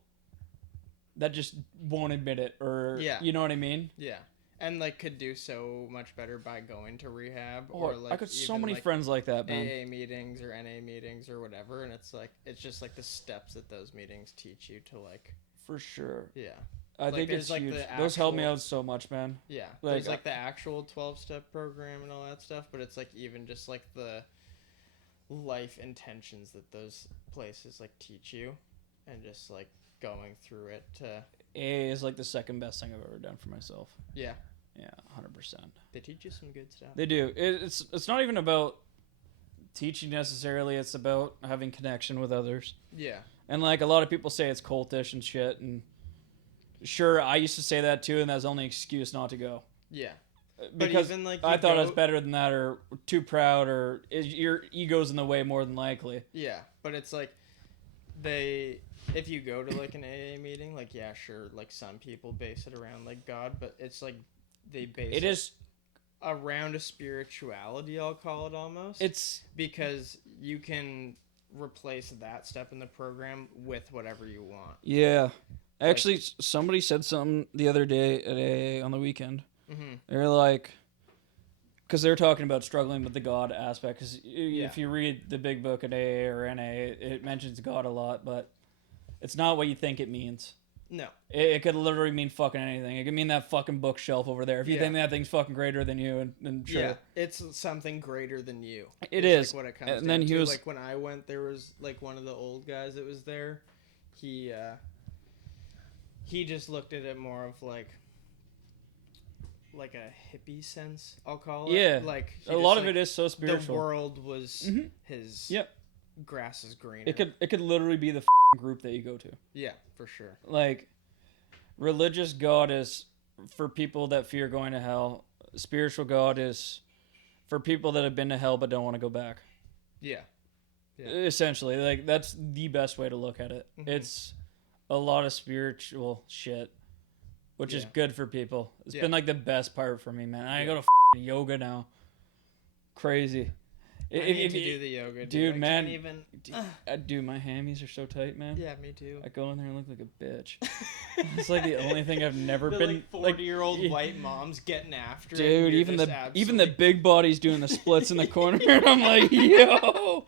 that just won't admit it, or you know what I mean? Yeah. And like could do so much better by going to rehab, or like I got so many friends like that, man. AA meetings or NA meetings or whatever, and it's just like the steps that those meetings teach you to like. For sure. Yeah. I Like, think there's, it's like, huge. the Those help me actual- out so much, man. Yeah, Like, there's like the actual 12-step program and all that stuff, but it's like even just like the life intentions that those places like teach you, and just like going through it to AA is like the second best thing I've ever done for myself. yeah, 100%. they teach you some good stuff. They do. It's not even about teaching necessarily. It's about having connection with others. Yeah, And like a lot of people say it's cultish and shit. And sure, I used to say that too, and that's the only excuse not to go. yeah. Because even, like, I you thought I go- was better than that, or too proud, or your ego's in the way more than likely. Yeah, but it's like if you go to like an AA meeting, like yeah, sure, like some people base it around like God, but it's like they base It is. around a spirituality, I'll call it almost. It's because you can replace that step in the program with whatever you want. yeah. Actually, somebody said something the other day at AA on the weekend. Mm-hmm. They're like, because they're talking about struggling with the God aspect. Because Yeah. if you read the big book at AA or NA, it mentions God a lot, but it's not what you think it means. No. It could literally mean fucking anything. It could mean that fucking bookshelf over there. If you Yeah. think that thing's fucking greater than you, and sure. Yeah, it's something greater than you. It is is. like what it comes And down then he to. was- Like when I went, there was like one of the old guys that was there. He just looked at it more of like a hippie sense, I'll call it. Yeah. Like A lot of it is so the spiritual. world was Mhm. his. Yep. Grass is greener. It could literally be the group that you go to. Yeah, for sure. Like, religious God is for people that fear going to hell. Spiritual God is for people that have been to hell but don't want to go back. Yeah. Yeah. Essentially, like that's the best way to look at it. Mhm. It's a lot of spiritual shit, which is Yeah. good for people. It's Yeah. been like the best part for me, man. I Yeah. go to yoga now. Crazy. I need to do the yoga, dude, I man. Can't even. Dude, my hammies are so tight, man. Yeah, me too. I go in there and look like a bitch. It's like the only thing I've never the, been like 40-year-old white moms getting after it, and dude. you're Even just the big bodies doing the splits in the corner, and I'm like, yo,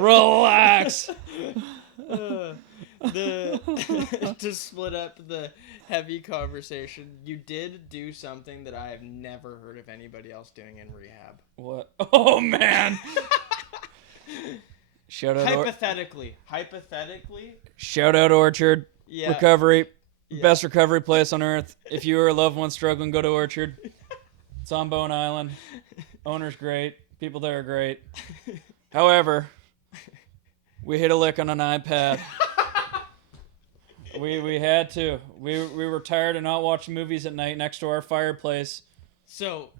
relax. To split up the heavy conversation, you did do something that I have never heard of anybody else doing in rehab. What? Oh man! Shout out, Hypothetically, shout out Orchard yeah, Recovery, yeah. best recovery place on earth. If you or a loved one struggling, go to Orchard. It's on Bone Island. Owner's great. People there are great. However, we hit a lick on an iPad. We had to. We were tired of not watching movies at night next to our fireplace. So,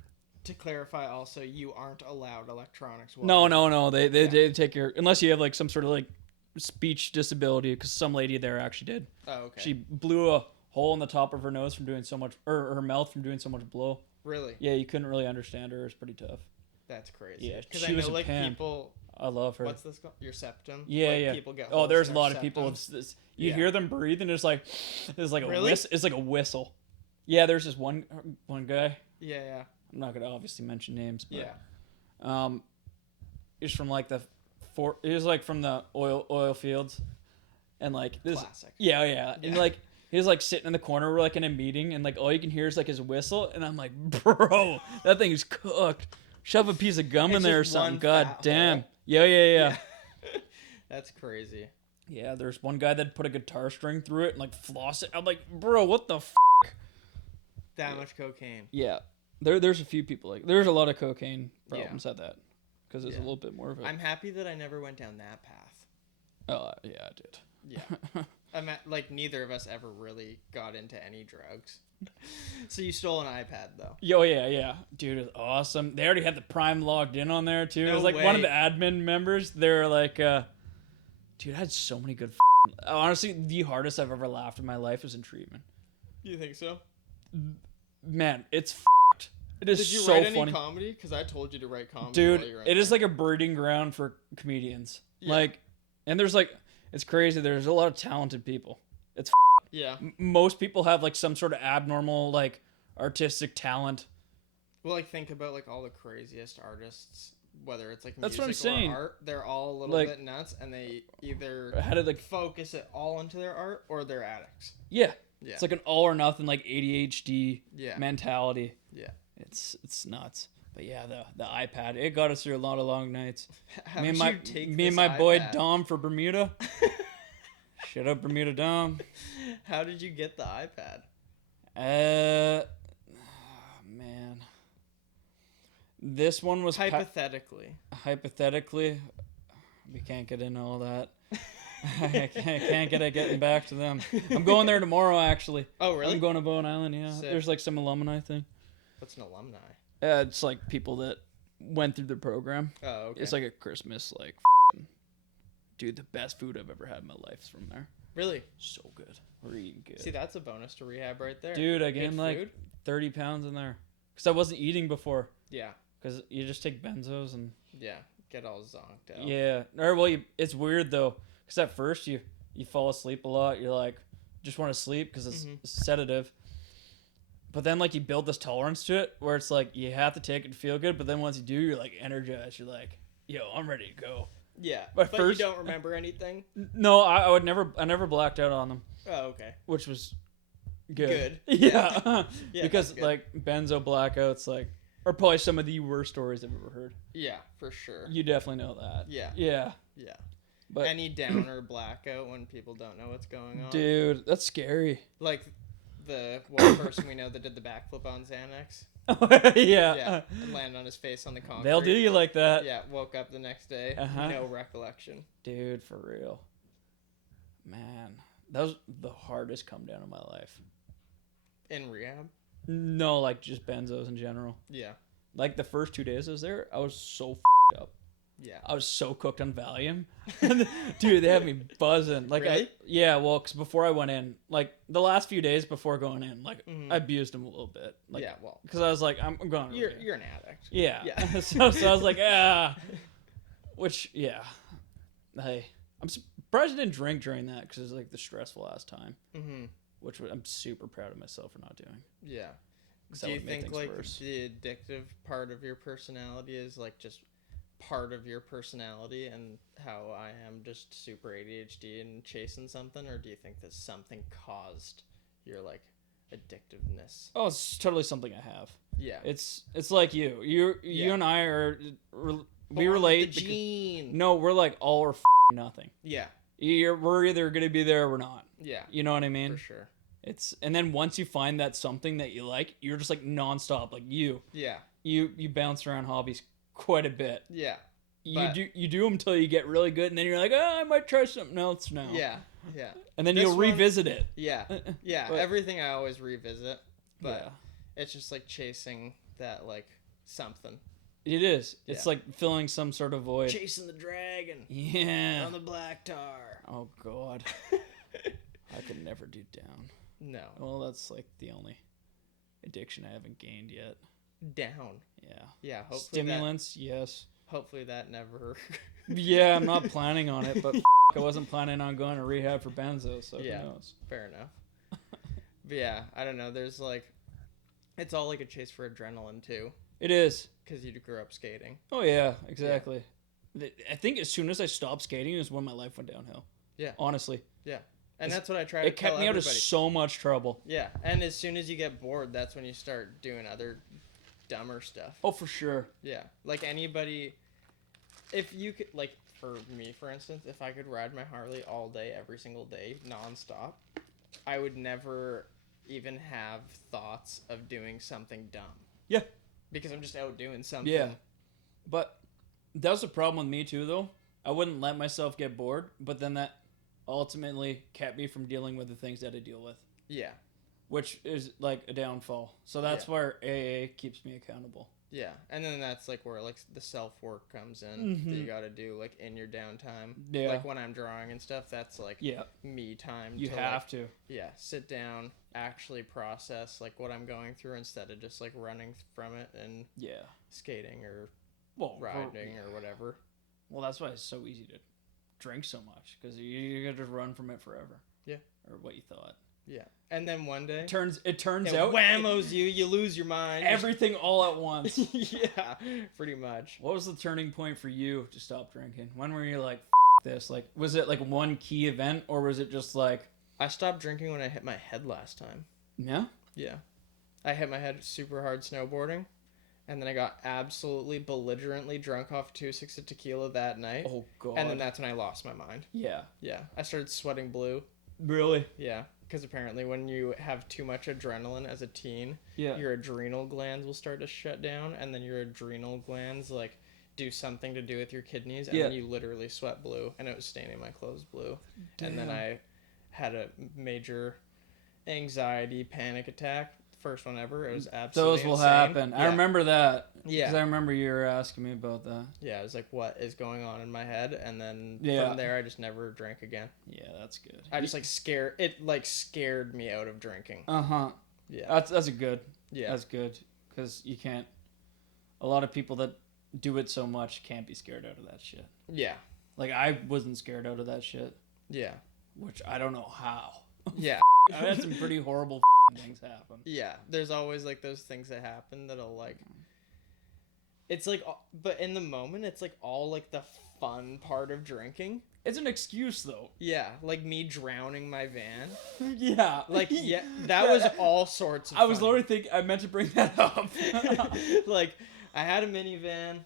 to clarify, also, you aren't allowed electronics. No. They take your unless you have like some sort of like speech disability, because some lady there actually did. Oh, okay. She blew a hole in the top of her nose from doing so much, or her mouth from doing so much blow. Really? Yeah, you couldn't really understand her. It was pretty tough. That's crazy. Yeah, because she I was know a like pan. people. I love her. What's this called? Your septum. Yeah, like, yeah. People get Oh, holes there's in a their lot of people. septum. You Yeah. hear them breathe, and it's like a Really? it's like a whistle. Yeah, there's this one guy. Yeah. I'm not gonna obviously mention names, but Yeah. he's from like he was like from the oil fields, and like this. Classic. Yeah. And like he was like sitting in the corner, we're like in a meeting, and like all you can hear is like his whistle, and I'm like, bro, that thing is cooked. Shove a piece of gum in It's there or just something. one God fat damn. hole. Yeah. That's crazy. Yeah, there's one guy that put a guitar string through it and like floss it. I'm like, bro, what the That much cocaine. Yeah. There's a few people like there's a lot of cocaine problems at that, because it's a Yeah. little bit more of a. I'm happy that I never went down that path. Oh yeah, I did. Yeah. Like neither of us ever really got into any drugs. So you stole an iPad though. Yeah, dude, it was awesome. They already had the Prime logged in on there too. No it was like one of way. the admin members. They're like, dude, I had so many good. Honestly, the hardest I've ever laughed in my life was in treatment. You think so? Man, it's it is Did you so write any funny. comedy? Because I told you to write comedy. Dude, while you were it is like a breeding ground for comedians. Yeah. Like, and there's like, it's crazy. There's a lot of talented people. It's Yeah. most people have like some sort of abnormal like artistic talent. Well, like think about like all the craziest artists, whether it's like That's music what I'm saying. or art, they're all a little Like- bit nuts, and they either How did like focus it all into their art or they're addicts. yeah, Yeah. It's like an all or nothing, like ADHD Yeah. mentality. Yeah. It's nuts. But yeah, the iPad, it got us through a lot of long nights. How Me did and you take me and this my boy iPad? Dom for Bermuda. Shut up, Bermuda Dom. How did you get the iPad? Man. This one was Hypothetically. hypothetically. We can't get into all that. I can't get it getting back to them. I'm going there tomorrow, actually. Oh, really? I'm going to Bowen Island, yeah. Sick. There's like some alumni thing. What's an alumni? It's like people that went through the program. Oh, okay. It's like a Christmas, like, dude, the best food I've ever had in my life is from there. Really? So good. We're eating good. See, that's a bonus to rehab right there. Dude, I Good gained like food? 30 pounds in there. Because I wasn't eating before. Yeah. Because you just take benzos and... Yeah. Get all zonked out. Yeah. Or, well, it's weird, though. Because at first, you fall asleep a lot. You're like, just want to sleep because it's sedative. But then, like, you build this tolerance to it where it's like, you have to take it to feel good. But then once you do, you're, like, energized. You're like, yo, I'm ready to go. Yeah. But But first- you don't remember anything? No, I never blacked out on them. Oh, okay. Which was good. Good. Yeah. Yeah, because, that's good. like, benzo blackouts, like, are probably some of the worst stories I've ever heard. Yeah, for sure. You definitely know that. Yeah. Yeah. Yeah. But, Any downer blackout when people don't know what's going on? dude, that's scary. Like the one person we know that did the backflip on Xanax. Yeah. Yeah. And landed on his face on the concrete. They'll do you like that. Yeah, woke up the next day. Uh-huh. No recollection. Dude, for real. Man, that was the hardest come down of my life. In rehab? No, like just benzos in general. Yeah. Like the first 2 days I was there, I was so up. Yeah. I was so cooked on Valium. Dude, they had me buzzing. Like, Really? Yeah, well, because before I went in, like the last few days before going in, like I abused them a little bit. Like, yeah, well. because I was like, I'm going to You're an addict. Yeah. Yeah. so I was like, which, yeah. Hey, I'm surprised I didn't drink during that because it was like the stressful last time. Mm-hmm. Which I'm super proud of myself for not doing. Yeah. 'Cause Do that you would make think things like worse. the addictive part of your personality is like just part of your personality and how I am just super ADHD and chasing something, or do you think that something caused your like addictiveness? Oh, it's totally something I have. Yeah. It's like you. You Yeah. and I are we Born with relate. the because- gene. no, we're like all or nothing. Yeah. We're either gonna be there or we're not. Yeah. You know what I mean? For sure. And then once you find that something that you like, you're just like nonstop. Like you bounce around hobbies quite a bit. Yeah. You do them until you get really good, and then you're like, oh, I might try something else now. Yeah. Yeah. And then This you'll one- revisit it. Yeah. Yeah. But- Everything I always revisit, but Yeah. it's just like chasing that like something. It is. It's Yeah. like filling some sort of void. Chasing the dragon Yeah. on the black tar. Oh God. I could never do down. No. Well, that's like the only addiction I haven't gained yet. Down. Yeah. Yeah. Hopefully Stimulants, yes. Hopefully that never. Yeah, I'm not planning on it, but I wasn't planning on going to rehab for benzo, so Yeah. who knows? Fair enough. But yeah, I don't know. There's like, it's all like a chase for adrenaline too, It is. because you grew up skating. Oh yeah, exactly. I think as soon as I stopped skating is when my life went downhill. Yeah. Honestly. Yeah. And that's what I try to It kept tell me out of everybody. so much trouble. Yeah. And as soon as you get bored, that's when you start doing other dumber stuff. Oh, for sure. Yeah. Like anybody, if you could, like for me, for instance, if I could ride my Harley all day, every single day, nonstop, I would never even have thoughts of doing something dumb. Yeah. Because I'm just out doing something. Yeah. But that was the problem with me too, though. I wouldn't let myself get bored, but then that ultimately kept me from dealing with the things that I deal with, Yeah. which is like a downfall. So that's where AA keeps me accountable. Yeah. And then that's like where like the self-work comes in that you got to do like in your downtime. Yeah. Like when I'm drawing and stuff, that's like Yeah. me time. You to, have like, to. Yeah. Sit down, actually process like what I'm going through instead of just like running from it and Yeah. skating or Well, riding or whatever. Well, that's why it's so easy to drink so much, because you got to just run from it forever. Yeah. Or what you thought. Yeah. And then one day It turns it out whammos you lose your mind. everything all at once. Yeah, pretty much. What was the turning point for you to stop drinking? When were you like, this? Like, was it like one key event, or was it just like I stopped drinking when I hit my head last time. Yeah? Yeah. I hit my head super hard snowboarding, and then I got absolutely belligerently drunk off 2 6 of tequila that night. Oh, God. And then that's when I lost my mind. Yeah. Yeah. I started sweating blue. Really? Yeah. Because apparently when you have too much adrenaline as a teen, Yeah. your adrenal glands will start to shut down, and then your adrenal glands, like, do something to do with your kidneys, and then you literally sweat blue, and it was staining my clothes blue. Damn. And then I had a major anxiety panic attack. First one ever. It was absolutely Those will insane. happen. Yeah. I remember that. Yeah. Because I remember you were asking me about that. Yeah, I was like, what is going on in my head? And then from there, I just never drank again. Yeah, that's good. I just, scared me out of drinking. Uh-huh. Yeah. That's a good. Yeah. That's good. Because you can't... A lot of people that do it so much can't be scared out of that shit. Yeah. Like, I wasn't scared out of that shit. Yeah. Which I don't know how. Yeah. I had some pretty horrible things happen. Yeah. There's always, like, those things that happen that'll, like... It's, like... But in the moment, it's, like, all, like, the fun part of drinking. It's an excuse, though. Yeah. Like, me drowning my van. Yeah. Like, yeah. That was all sorts of I was fun. literally thinking... I meant to bring that up. Like, I had a minivan.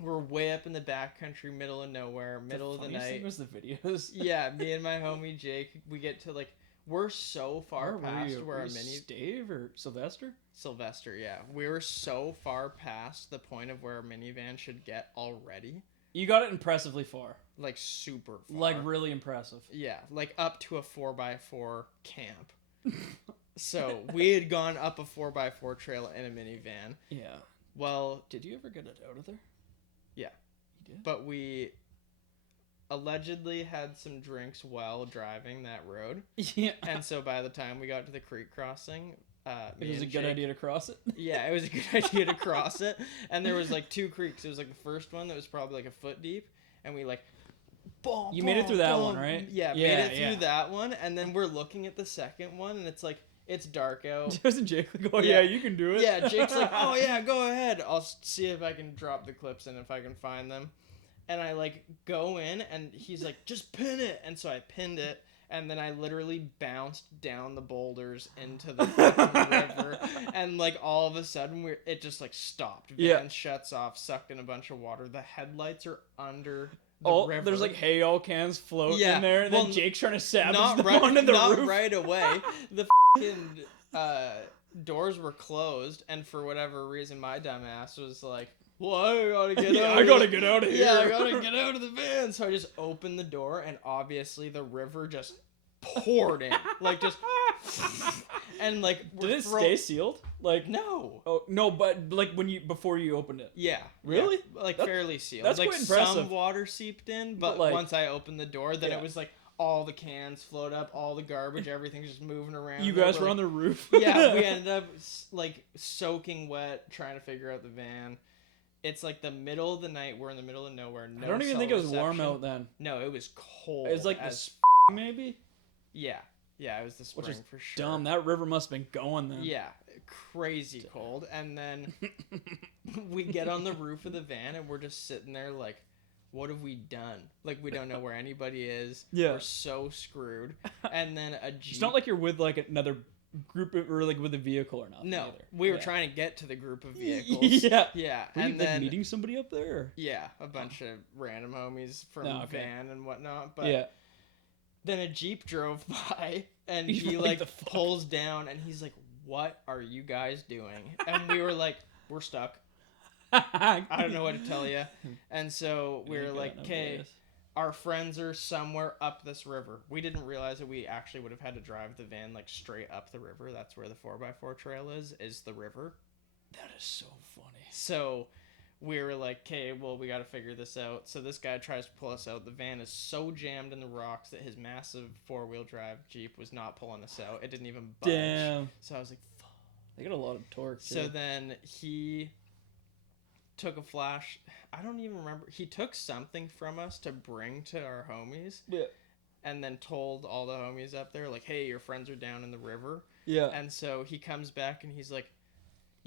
We're way up in the backcountry, middle of nowhere, middle of the night. Thing was the videos. Yeah, me and my homie Jake, we get to, like, we're so far past where our mini... Dave or Sylvester? Sylvester, yeah. We were so far past the point of where our minivan should get already. You got it impressively far. Like, super far. Like, really impressive. Yeah, like, up to a 4x4 camp. So, we had gone up a 4x4 trail in a minivan. Yeah. Well... Did you ever get it out of there? Yeah. You did? But we allegedly had some drinks while driving that road. Yeah. And so by the time we got to the creek crossing, it was a good idea to cross it. Yeah, it was a good idea to cross it. And there was like 2 creeks. It was like the first one that was probably like a foot deep, and we like boom, you made it through that one, right? Yeah, made it through that one, and then we're looking at the second one, and it's like it's dark out. Doesn't Jake like, oh yeah, you can do it? Yeah, Jake's like, oh yeah, go ahead. I'll see if I can drop the clips in, if I can find them. And I like go in, and he's like, just pin it. And so I pinned it, and then I literally bounced down the boulders into the fucking river. And like all of a sudden, it just like stopped. Van shuts off, sucked in a bunch of water. The headlights are under the river. There's like hay all cans floating in there, and then Jake's trying to savage them onto the roof. Not right away. The fucking doors were closed, and for whatever reason, my dumb ass was like, well, I gotta get out. I gotta get out of here. Yeah, I gotta get out of the van. So I just opened the door, and obviously the river just poured in, like just, and like. Did it stay sealed? Like no. Oh no, but like before you opened it. Yeah. Really? Yeah, like fairly sealed. That's like quite impressive. Some water seeped in, but like, once I opened the door, then it was like all the cans float up, all the garbage, everything's just moving around. You guys were on the roof. Yeah, we ended up like soaking wet trying to figure out the van. It's like the middle of the night. We're in the middle of nowhere. No, I don't even think it was warm out then. No, it was cold. It was like the spring, maybe. Yeah, it was the spring Which is for sure. Dumb. That river must have been going then. Yeah, crazy cold. And then we get on the roof of the van, and we're just sitting there like, what have we done? Like, we don't know where anybody is. Yeah, we're so screwed. And then a Jeep. It's not like you're with like another group or like with a vehicle or nothing. No, either. We were trying to get to the group of vehicles. Yeah. Were and you, then meeting somebody up there. Yeah, a bunch of random homies from van and whatnot. But then a Jeep drove by, and he like pulls down, and he's like, "What are you guys doing?" And we were like, "We're stuck. I don't know what to tell you." And so we were like, "Okay." Our friends are somewhere up this river. We didn't realize that we actually would have had to drive the van like straight up the river. That's where the 4x4 trail is the river. That is so funny. So we were like, okay, well, we got to figure this out. So this guy tries to pull us out. The van is so jammed in the rocks that his massive 4-wheel drive Jeep was not pulling us out. It didn't even budge. Damn. So I was like, fuck. They got a lot of torque, too. So then he took a flash. I don't even remember. He took something from us to bring to our homies. Yeah. And then told all the homies up there, like, hey, your friends are down in the river. Yeah. And so he comes back and he's like,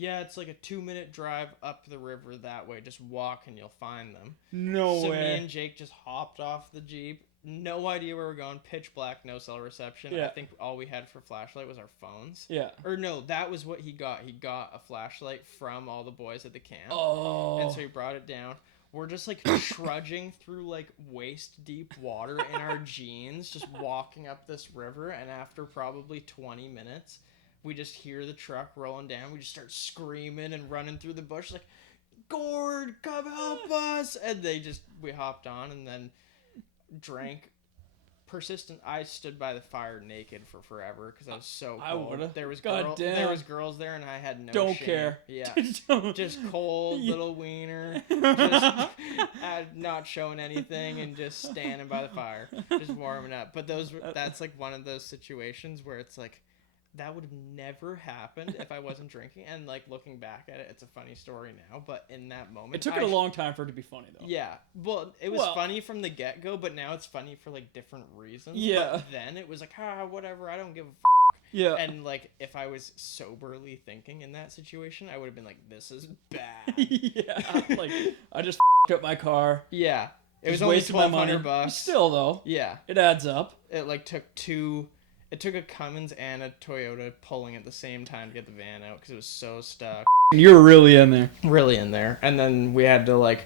Yeah, it's like a 2-minute drive up the river that way. Just walk and you'll find them. No so way. Me and Jake just hopped off the Jeep. No idea where we're going. Pitch black, no cell reception. Yeah. I think all we had for flashlight was our phones. Yeah. Or no, that was what he got. He got a flashlight from all the boys at the camp. Oh. And so he brought it down. We're just like trudging through like waist deep water in our jeans, just walking up this river. And after probably 20 minutes, we just hear the truck rolling down. We just start screaming and running through the bush like, Gord, come help us. And we hopped on and then drank persistent. I stood by the fire naked for forever because I was so cold. There was girls there and I had no Don't shame. care. Yeah. Just cold little wiener. Just not showing anything and just standing by the fire. Just warming up. But that's like one of those situations where it's like, that would have never happened if I wasn't drinking. And like looking back at it, it's a funny story now. But in that moment, it took it a long time for it to be funny though. Yeah, well, it was funny from the get go, but now it's funny for like different reasons. Yeah. But then it was like, whatever. I don't give a. Yeah. And like, if I was soberly thinking in that situation, I would have been like, this is bad. Yeah. Like, I just up my car. Yeah. It was only $1,200. Still though. Yeah. It adds up. It like took two. It took a Cummins and a Toyota pulling at the same time to get the van out because it was so stuck. You were really in there. Really in there. And then we had to like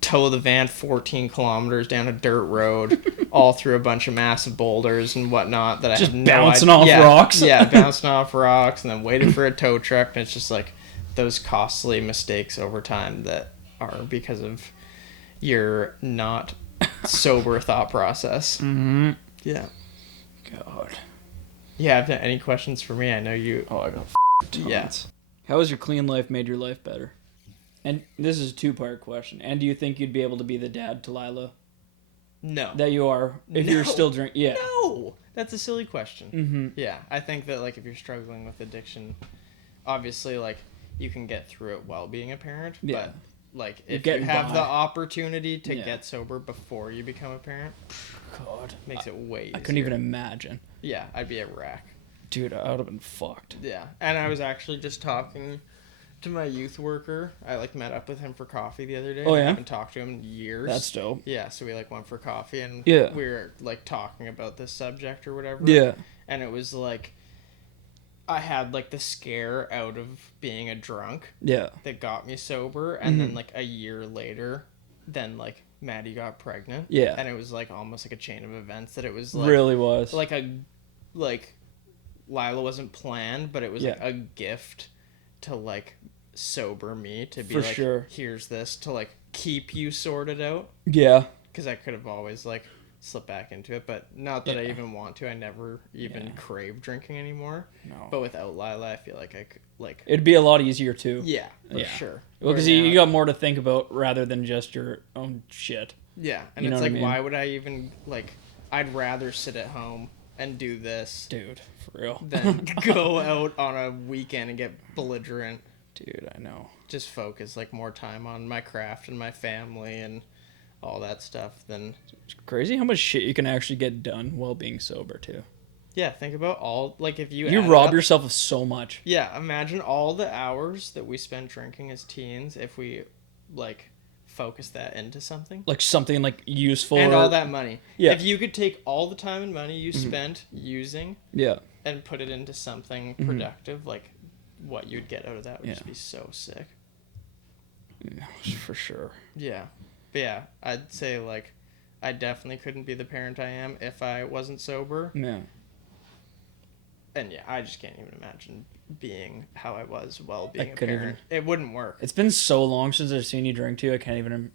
tow the van 14 kilometers down a dirt road, all through a bunch of massive boulders and whatnot that just I had no bouncing idea. off rocks. Yeah, bouncing off rocks, and then waited for a tow truck. And it's just like those costly mistakes over time that are because of your not sober thought process. Mm-hmm. Yeah. God. Yeah, have any questions for me? I know you. Oh, I got tons. Yeah. How has your clean life made your life better? And this is a 2-part question. And do you think you'd be able to be the dad to Lila? No. That you are, if you're still drinking? Yeah. No! That's a silly question. Mm-hmm. Yeah, I think that, like, if you're struggling with addiction, obviously, like, you can get through it while being a parent. Yeah. But, like, if you have by. the opportunity to get sober before you become a parent, God. makes it way easier. I couldn't even imagine. Yeah, I'd be a wreck. Dude, I would have been fucked. Yeah, and I was actually just talking to my youth worker. I like met up with him for coffee the other day. Oh, yeah? I haven't talked to him in years. That's dope. Yeah, so we like went for coffee and we were like talking about this subject or whatever. Yeah. And it was like I had like the scare out of being a drunk. Yeah. That got me sober, and then like a year later, then like Maddie got pregnant. Yeah. And it was like almost like a chain of events that it was like really was. Like Lila wasn't planned, but it was like a gift to like sober me to be for like, sure. Here's this to like keep you sorted out. Yeah. Because I could have always like slipped back into it, but not that I even want to. I never even crave drinking anymore. No. But without Lila, I feel like I could like. It'd be a lot easier too. Yeah, for sure. Well, because you got more to think about rather than just your own shit. Yeah, and you it's like, why would I even like? I'd rather sit at home and do this, dude, for real, than go out on a weekend and get belligerent. Dude, I know. Just focus like more time on my craft and my family and all that stuff. Then it's crazy how much shit you can actually get done while being sober too. Yeah, think about all like if you rob yourself of so much. Yeah, imagine all the hours that we spent drinking as teens if we like focus that into something. Like something like useful. And all that money. Yeah. If you could take all the time and money you spent using and put it into something productive, like what you'd get out of that would just be so sick. Yeah, for sure. Yeah. But yeah, I'd say like I definitely couldn't be the parent I am if I wasn't sober. Yeah. And yeah, I just can't even imagine being how I was while being a parent. It wouldn't work. It's been so long since I've seen you drink too. I can't even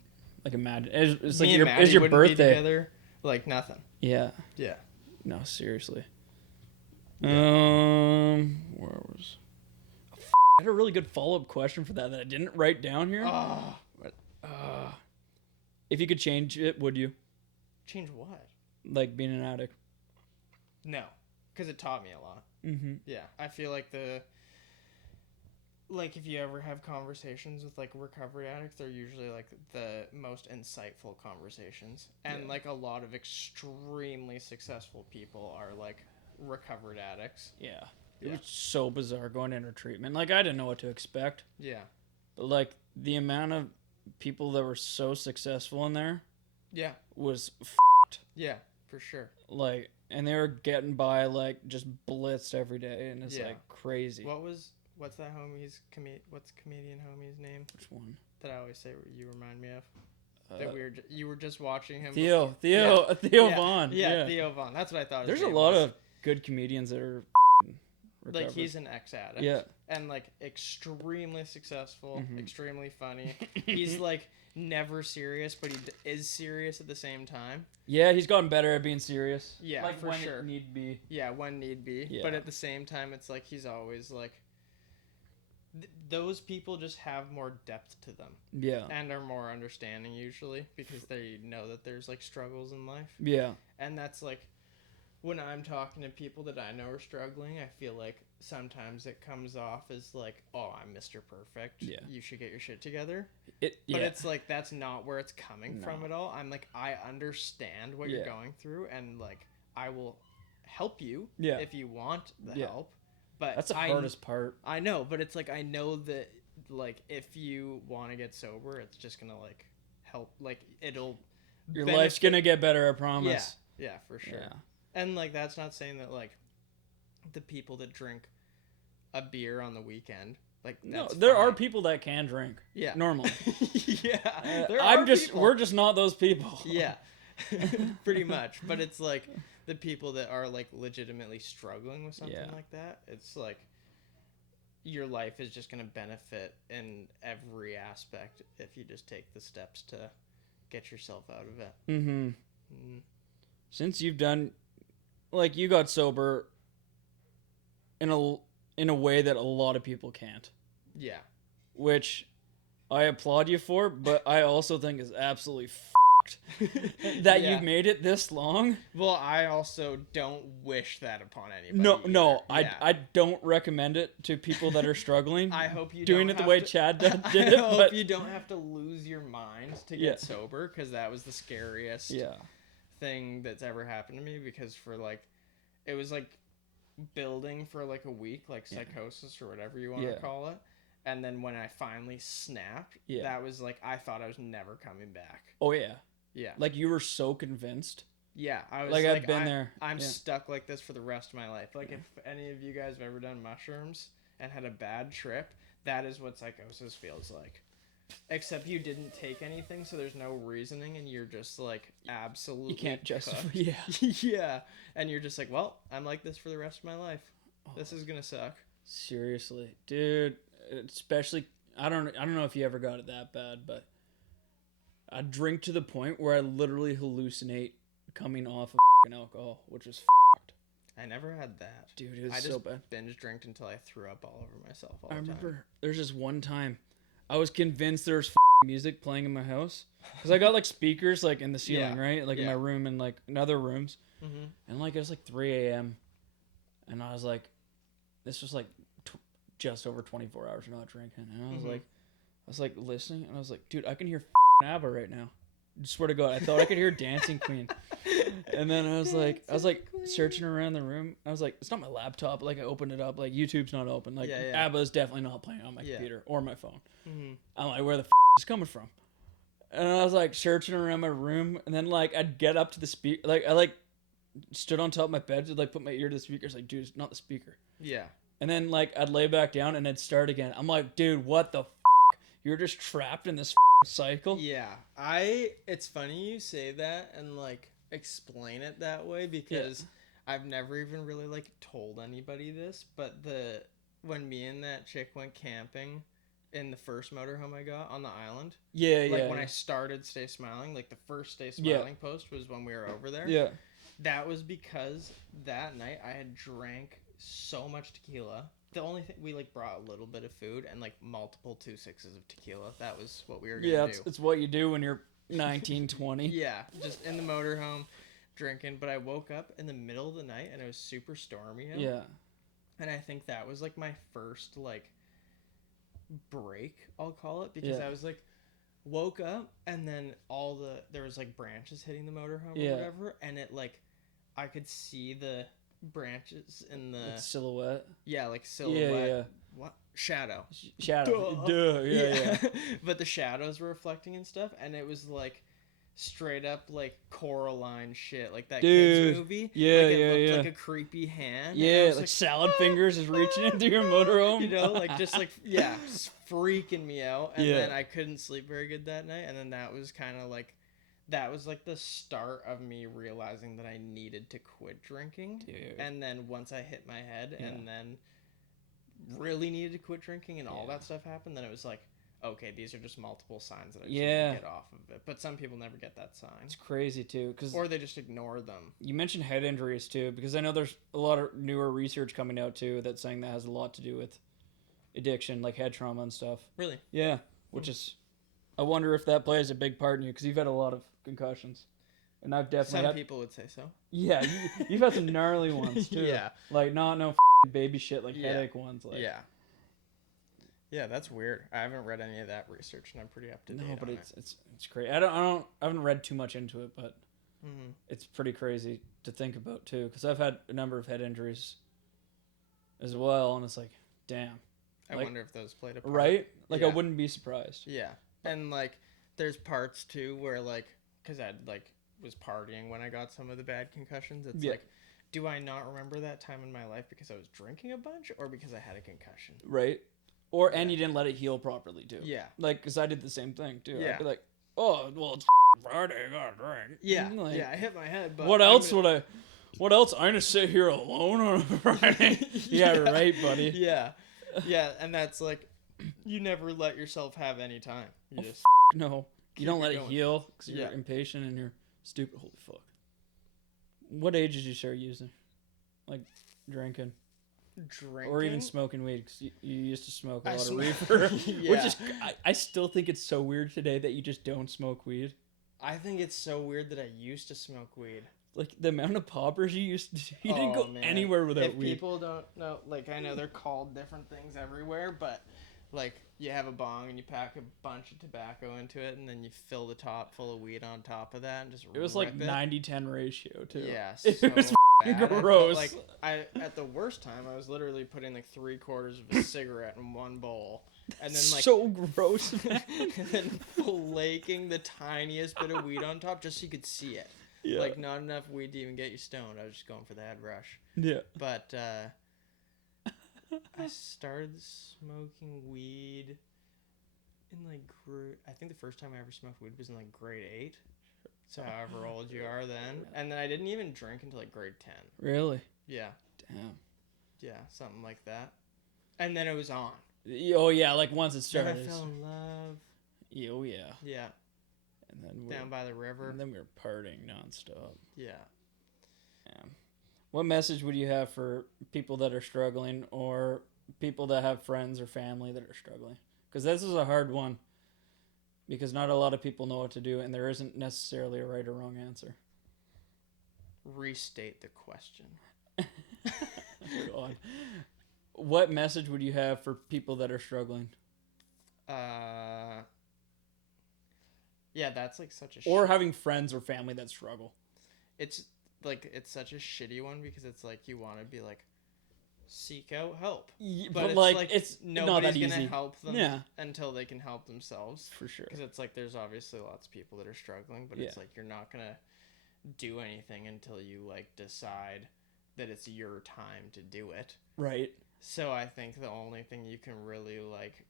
like imagine. It's like it's your birthday. Be together, like nothing. Yeah. Yeah. No, seriously. Yeah. Where was? I had a really good follow-up question for that I didn't write down here. Oh. But, if you could change it, would you? Change what? Like being an addict. No, because it taught me a lot. Mm-hmm. Yeah, I feel like if you ever have conversations with like recovery addicts, they're usually like the most insightful conversations, and like a lot of extremely successful people are like recovered addicts. Yeah. It was so bizarre going into treatment. Like, I didn't know what to expect. Yeah. But, like, the amount of people that were so successful in there was Yeah, for sure. Like, and they were getting by, like, just blitzed every day, and it's, like, crazy. What's that what's comedian homie's name? Which one? That I always say you remind me of. That you were just watching him. Theo Vaughn. Yeah, Theo Vaughn. That's what I thought. There's a lot of good comedians that are recovered. Like, he's an ex-addict. Yeah. And, like, extremely successful, extremely funny. He's, like, never serious, but he is serious at the same time. Yeah, he's gotten better at being serious. Yeah, like, for when sure. it need be. Yeah, when need be. Yeah. But at the same time, it's like he's always, like... those people just have more depth to them. Yeah. And are more understanding, usually, because they know that there's, like, struggles in life. Yeah. And that's, like... when I'm talking to people that I know are struggling, I feel like sometimes it comes off as like, oh, I'm Mr. Perfect. Yeah. You should get your shit together. But it's like, that's not where it's coming from at all. I'm like, I understand what you're going through, and like, I will help you if you want the help. But that's the hardest part. I know, but it's like, I know that like, if you want to get sober, it's just going to like help. Like, it'll... your life's going to get better, I promise. Yeah, for sure. Yeah. And, like, that's not saying that, like, the people that drink a beer on the weekend, like, that's there fine. are people that can drink. Yeah. Normally. Yeah. We're just not those people. Yeah. Pretty much. But it's, like, the people that are, like, legitimately struggling with something like that, it's, like, your life is just going to benefit in every aspect if you just take the steps to get yourself out of it. Mm-hmm. Since you've done... like, you got sober in a way that a lot of people can't. Yeah. Which I applaud you for, but I also think is absolutely f***ed that you've made it this long. Well, I also don't wish that upon anybody. No, I don't recommend it to people that are struggling. I hope you doing don't it the have way to, Chad did I it. hope But you don't have to lose your mind to get sober, because that was the scariest thing that's ever happened to me, because for like... it was like building for like a week, like psychosis or whatever you want to call it. And then when I finally snapped, that was like, I thought I was never coming back. Oh, yeah. Yeah. Like, you were so convinced. Yeah. I was like I've been there. I'm stuck like this for the rest of my life. Like, if any of you guys have ever done mushrooms and had a bad trip, that is what psychosis feels like. Except you didn't take anything, so there's no reasoning, and you're just like absolutely... you can't justify. Yeah. And you're just like, well, I'm like this for the rest of my life. This is gonna suck. Seriously, dude. Especially, I don't know if you ever got it that bad, but I drink to the point where I literally hallucinate coming off of alcohol, which is fucked. I never had that, dude. It was so bad. Binge drinked until I threw up all over myself. I remember there's just one time I was convinced there was music playing in my house, because I got like speakers like in the ceiling, right, like in my room and like in other rooms, and like it was like 3 a.m. and I was like, this was like just over 24 hours of not drinking, and I was like listening, and I was like, dude, I can hear ABBA right now. I swear to God, I thought I could hear Dancing Queen. And then I was like searching around the room. I was like, it's not my laptop. Like, I opened it up. Like, YouTube's not open. Like, ABBA is definitely not playing on my computer or my phone. I'm like, where the is coming from? And I was like searching around my room, and then like I'd get up to the speaker. Like, I like stood on top of my bed to like put my ear to the speaker. It's like, dude, it's not the speaker. Yeah. And then like I'd lay back down and it'd start again. I'm like, dude, what the You're just trapped in this cycle. Yeah. It's funny you say that and like explain it that way, because I've never even really like told anybody this, but when me and that chick went camping in the first motorhome I got on the island. When I started Stay Smiling, like the first Stay Smiling post was when we were over there. Yeah. That was because that night I had drank so much tequila. The only thing, we like brought a little bit of food and like multiple 2.6s of tequila. That was what we were gonna do. It's what you do when you're 19, 20. Yeah, just in the motorhome drinking. But I woke up in the middle of the night and it was super stormy out. Yeah. And I think that was like my first like break, I'll call it, because I was like woke up and then there was like branches hitting the motorhome or whatever, and it like I could see the branches in the Like silhouette. Yeah, like silhouette. Yeah. What shadow? Shadow. Duh. Yeah. But the shadows were reflecting and stuff, and it was like straight up like Coraline shit, like that kids movie. Yeah, like it looked like a creepy hand. Yeah, like salad fingers is reaching into your motorhome. You know, like just like freaking me out. And then I couldn't sleep very good that night. And then that was kind of like the start of me realizing that I needed to quit drinking. Dude. And then once I hit my head and then really needed to quit drinking and all that stuff happened, then it was like, okay, these are just multiple signs that I just need to get off of it. But some people never get that sign. It's crazy too, or they just ignore them. You mentioned head injuries too, because I know there's a lot of newer research coming out too that's saying that has a lot to do with addiction, like head trauma and stuff. Really? Yeah, which is, I wonder if that plays a big part in you, because you've had a lot of concussions, and I've definitely some people would say so. Yeah, you've had some gnarly ones too. Yeah, like no baby shit, like headache ones. Like yeah, that's weird. I haven't read any of that research, and I'm pretty up to date. No, but on it's great. I haven't read too much into it, but it's pretty crazy to think about too, because I've had a number of head injuries as well, and it's like, damn. I wonder if those played a part. Right? Like I wouldn't be surprised. Yeah, and like there's parts too where like, because I was partying when I got some of the bad concussions. It's like, do I not remember that time in my life because I was drinking a bunch, or because I had a concussion? Right. And you didn't let it heal properly too. Yeah. Like, because I did the same thing too. Yeah. I'd be like, oh, well, it's Friday, I gotta drink. Yeah. Like, I hit my head, but what else? I'm gonna sit here alone on a Friday? Yeah, right, buddy. Yeah. And that's like, you never let yourself have any time. You just no. You don't let it heal because you're impatient and you're stupid. Holy fuck. What age did you start using? Like, drinking? Or even smoking weed, because you used to smoke a lot of reefer. Which is, I still think it's so weird today that you just don't smoke weed. I think it's so weird that I used to smoke weed. Like, the amount of poppers you used to... You didn't go anywhere without weed. If people don't know... Like, I know they're called different things everywhere, but... Like, you have a bong and you pack a bunch of tobacco into it, and then you fill the top full of weed on top of that and just It was like 90-10 ratio, too. Yeah, it was bad. gross. At the worst time, I was literally putting like 3/4 of a cigarette in one bowl. And then like... So gross, man. And then flaking the tiniest bit of weed on top just so you could see it. Yeah. Like, not enough weed to even get you stoned. I was just going for the head rush. Yeah. But, I started smoking weed in like I think the first time I ever smoked weed was in like grade 8. So however old you are then. And then I didn't even drink until like grade 10. Really? Yeah. Damn. Yeah, something like that. And then it was on. Oh yeah, like once it started. Then I fell in love. Oh yeah. Yeah. And then down by the river. And then we were partying nonstop. Yeah. Yeah. What message would you have for people that are struggling, or people that have friends or family that are struggling? Because this is a hard one, because not a lot of people know what to do, and there isn't necessarily a right or wrong answer. Restate the question. God. What message would you have for people that are struggling? Yeah, that's like such a... Or having friends or family that struggle. It's like, it's such a shitty one, because it's like you want to be like, seek out help, but it's like it's nobody's not that gonna help them until they can help themselves, for sure. Because it's like there's obviously lots of people that are struggling, but it's like you're not gonna do anything until you like decide that it's your time to do it, right? So I think the only thing you can really like,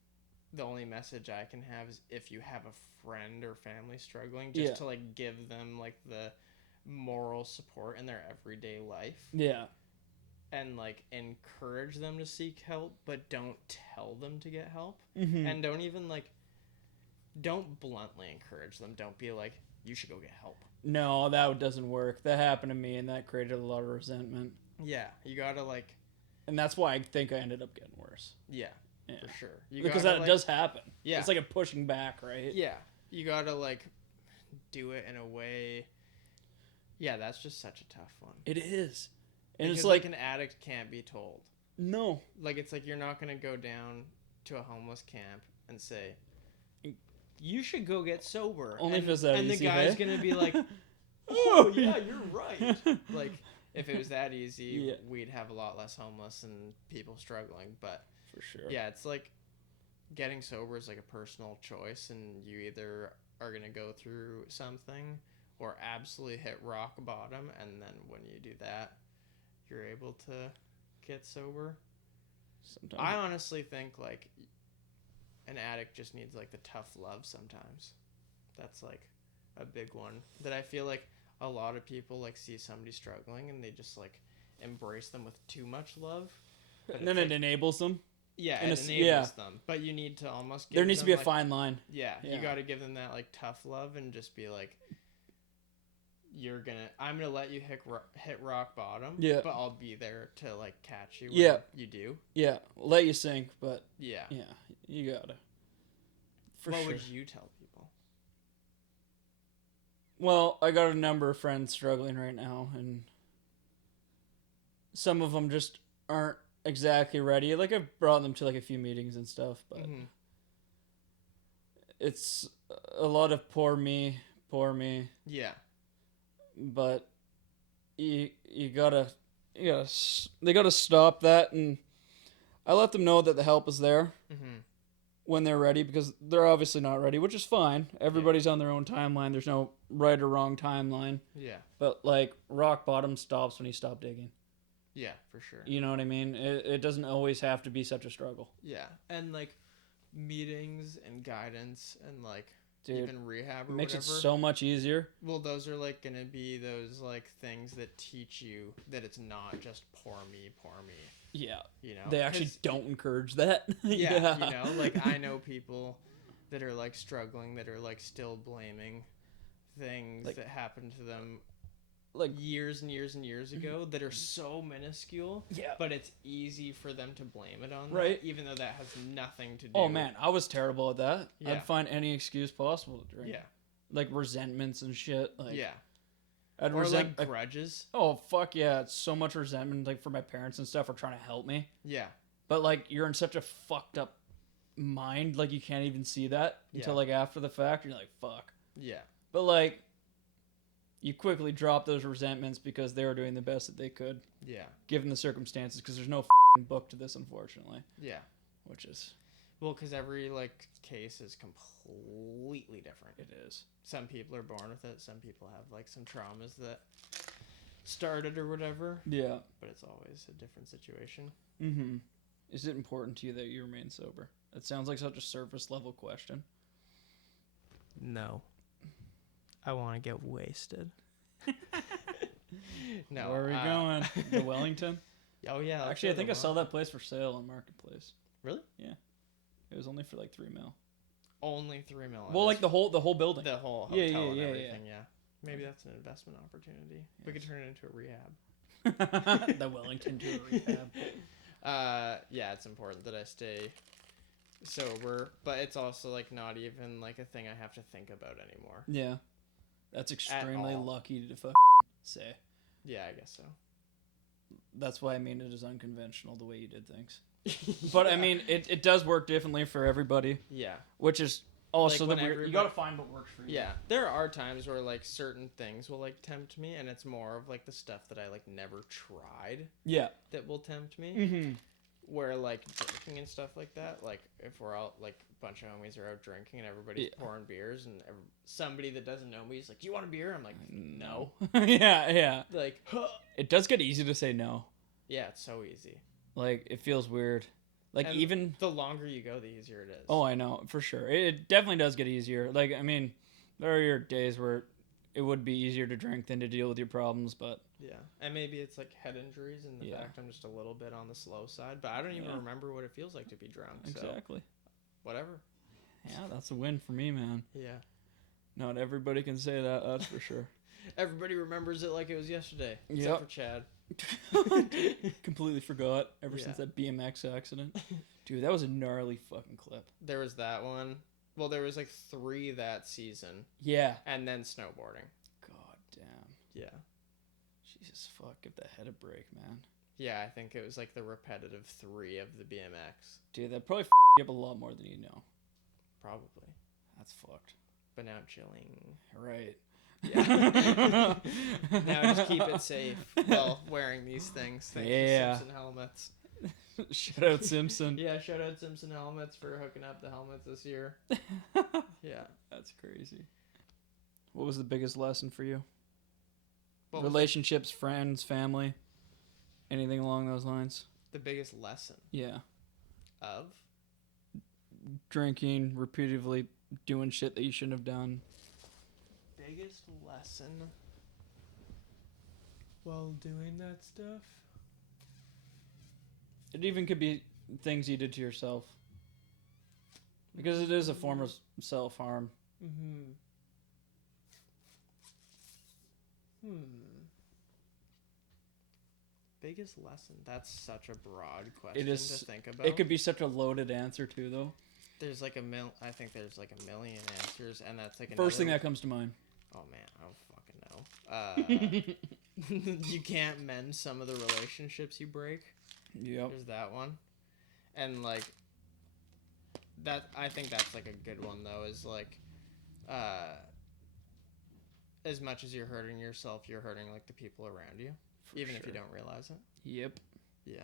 the only message I can have is, if you have a friend or family struggling, just to like give them like the moral support in their everyday life. Yeah. And like encourage them to seek help, but don't tell them to get help. Mm-hmm. And don't even like, don't bluntly encourage them. Don't be like, you should go get help. No, that doesn't work. That happened to me, and that created a lot of resentment. Yeah, you gotta like... And that's why I think I ended up getting worse. Yeah. For sure. Because that does happen. Yeah. It's like a pushing back, right? Yeah. You gotta like do it in a way... Yeah, that's just such a tough one. It is. And because it's like an addict can't be told. No. Like, it's like you're not going to go down to a homeless camp and say, you should go get sober. Only if it's that and easy, the guy's going to be like, oh, yeah, you're right. Like, If it was that easy, Yeah. we'd have a lot less homeless and people struggling. But For sure. yeah, it's like getting sober is like a personal choice, and you either are going to go through something or absolutely hit rock bottom, and then when you do that, you're able to get sober. Sometimes. I honestly think like an addict just needs like the tough love sometimes. That's like a big one that I feel like a lot of people like see somebody struggling and they just like embrace them with too much love. And then it enables them. Yeah, And it enables them. But you need to almost give there needs to be a like, fine line. Yeah, you got to give them that like tough love and just be like, I'm gonna let you hit rock bottom. Yeah. But I'll be there to like catch you when you do. Yeah, let you sink, but yeah, you gotta. What would you tell people? Well, I got a number of friends struggling right now, and some of them just aren't exactly ready. Like, I've brought them to like a few meetings and stuff, but it's a lot of poor me. Yeah. But they gotta stop that, and I let them know that the help is there when they're ready, because they're obviously not ready, which is fine. Everybody's on their own timeline. There's no right or wrong timeline. Yeah. But like rock bottom stops when you stop digging. Yeah, for sure. You know what I mean? It doesn't always have to be such a struggle. Yeah, and like meetings and guidance and like even rehab or makes whatever. it so much easier. Well, those are like gonna be those like things that teach you that it's not just poor me. Yeah. You know, they actually don't encourage that. Yeah, you know, like I know people that are like struggling that are like still blaming things like, that happened to them like years and years and years ago that are so minuscule. Yeah. But it's easy for them to blame it on right. that, even though that has nothing to do. Oh man, I was terrible at that. Yeah. I'd find any excuse possible to drink. Yeah. Like resentments and shit. Like yeah. I'd or like grudges. Oh fuck yeah, it's so much resentment like for my parents and stuff for trying to help me. Yeah. But like you're in such a fucked up mind, like you can't even see that until like after the fact. You're like fuck. Yeah. But like you quickly drop those resentments because they were doing the best that they could. Yeah. Given the circumstances, because there's no book to this, unfortunately. Yeah. Which is. Well, because every like case is completely different. It is. Some people are born with it. Some people have like some traumas that started or whatever. Yeah. But it's always a different situation. Mm-hmm. Is it important to you that you remain sober? That sounds like such a surface level question. No. I want to get wasted. No. Where are we going? The Wellington? Oh yeah. Actually, I think I saw that place for sale on Marketplace. Really? Yeah. It was only for like $3 million. Only $3 million. Well, like the whole building. The whole hotel and everything. Yeah. Maybe that's an investment opportunity. Yes. We could turn it into a rehab. The Wellington to a rehab. Yeah, it's important that I stay sober, but it's also like not even like a thing I have to think about anymore. Yeah. That's extremely lucky to say. Yeah, I guess so. That's why I mean it is unconventional the way you did things. But I mean, it does work differently for everybody. Yeah. Which is also like you gotta find what works for you. Yeah. There are times where like certain things will like tempt me, and it's more of like the stuff that I like never tried. Yeah. That will tempt me. Mm-hmm. Where like drinking and stuff like that, like if we're out, like a bunch of homies are out drinking and everybody's pouring beers, and somebody that doesn't know me is like, "Do you want a beer?" I'm like, "No." yeah. Like, it does get easy to say no. Yeah, it's so easy. Like it feels weird. Like and even the longer you go, the easier it is. Oh, I know for sure. It definitely does get easier. Like I mean, there are your days where it would be easier to drink than to deal with your problems, but yeah, and maybe it's like head injuries and the fact I'm just a little bit on the slow side, but I don't even remember what it feels like to be drunk. Exactly. So whatever. Yeah, that's a win for me, man. Yeah. Not everybody can say that. That's for sure. Everybody remembers it like it was yesterday, except for Chad. Completely forgot ever since that BMX accident. Dude, that was a gnarly fucking clip. There was that one. Well, there was like 3 that season. Yeah. And then snowboarding. God damn. Yeah. Jesus fuck, give that head a break, man. Yeah, I think it was like the repetitive 3 of the BMX. Dude, that probably you up a lot more than you know. Probably. That's fucked. But now chilling. Right. Yeah. Now just keep it safe while wearing these things. Thanks Yeah. to Simpson helmets. Shout out Simpson. Yeah, shout out Simpson helmets for hooking up the helmets this year. Yeah. That's crazy. What was the biggest lesson for you? What was Relationships, friends, family, anything along those lines? the biggest lesson Yeah. of? Drinking, repeatedly doing shit that you shouldn't have done. Biggest lesson while doing that stuff? It even could be things you did to yourself. Because it is a form of self-harm. Mm-hmm. Biggest lesson? That's such a broad question It is, to think about. it could be such a loaded answer too, though. There's like I think there's like a million answers, and that's like First thing that comes to mind. Oh man, I don't fucking know. You can't mend some of the relationships you break. Yep. There's that one, and like that. I think that's like a good one though. Is like, as much as you're hurting yourself, you're hurting like the people around you, even if you don't realize it. Yep. Yeah.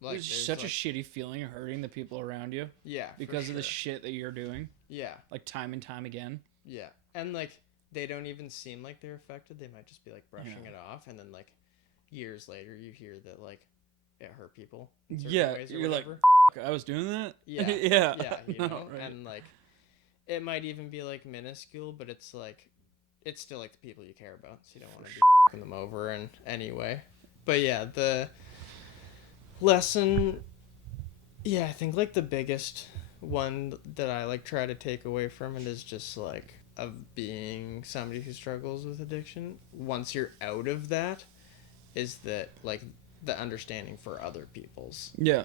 Like, it's such a shitty feeling of hurting the people around you. Yeah. Because of the shit that you're doing. Yeah. Like time and time again. Yeah. And like they don't even seem like they're affected. They might just be like brushing it off, and then like years later you hear that like it hurt people. In certain ways or you're whatever. like, I was doing that. Yeah. Yeah. Yeah. You know, right. and like it might even be like minuscule, but it's like it's still like the people you care about, so you don't want to be f***ing them over in any way. But yeah, the lesson, yeah, I think like the biggest one that I like try to take away from it is just like of being somebody who struggles with addiction. Once you're out of that, is that like the understanding for other people's. Yeah.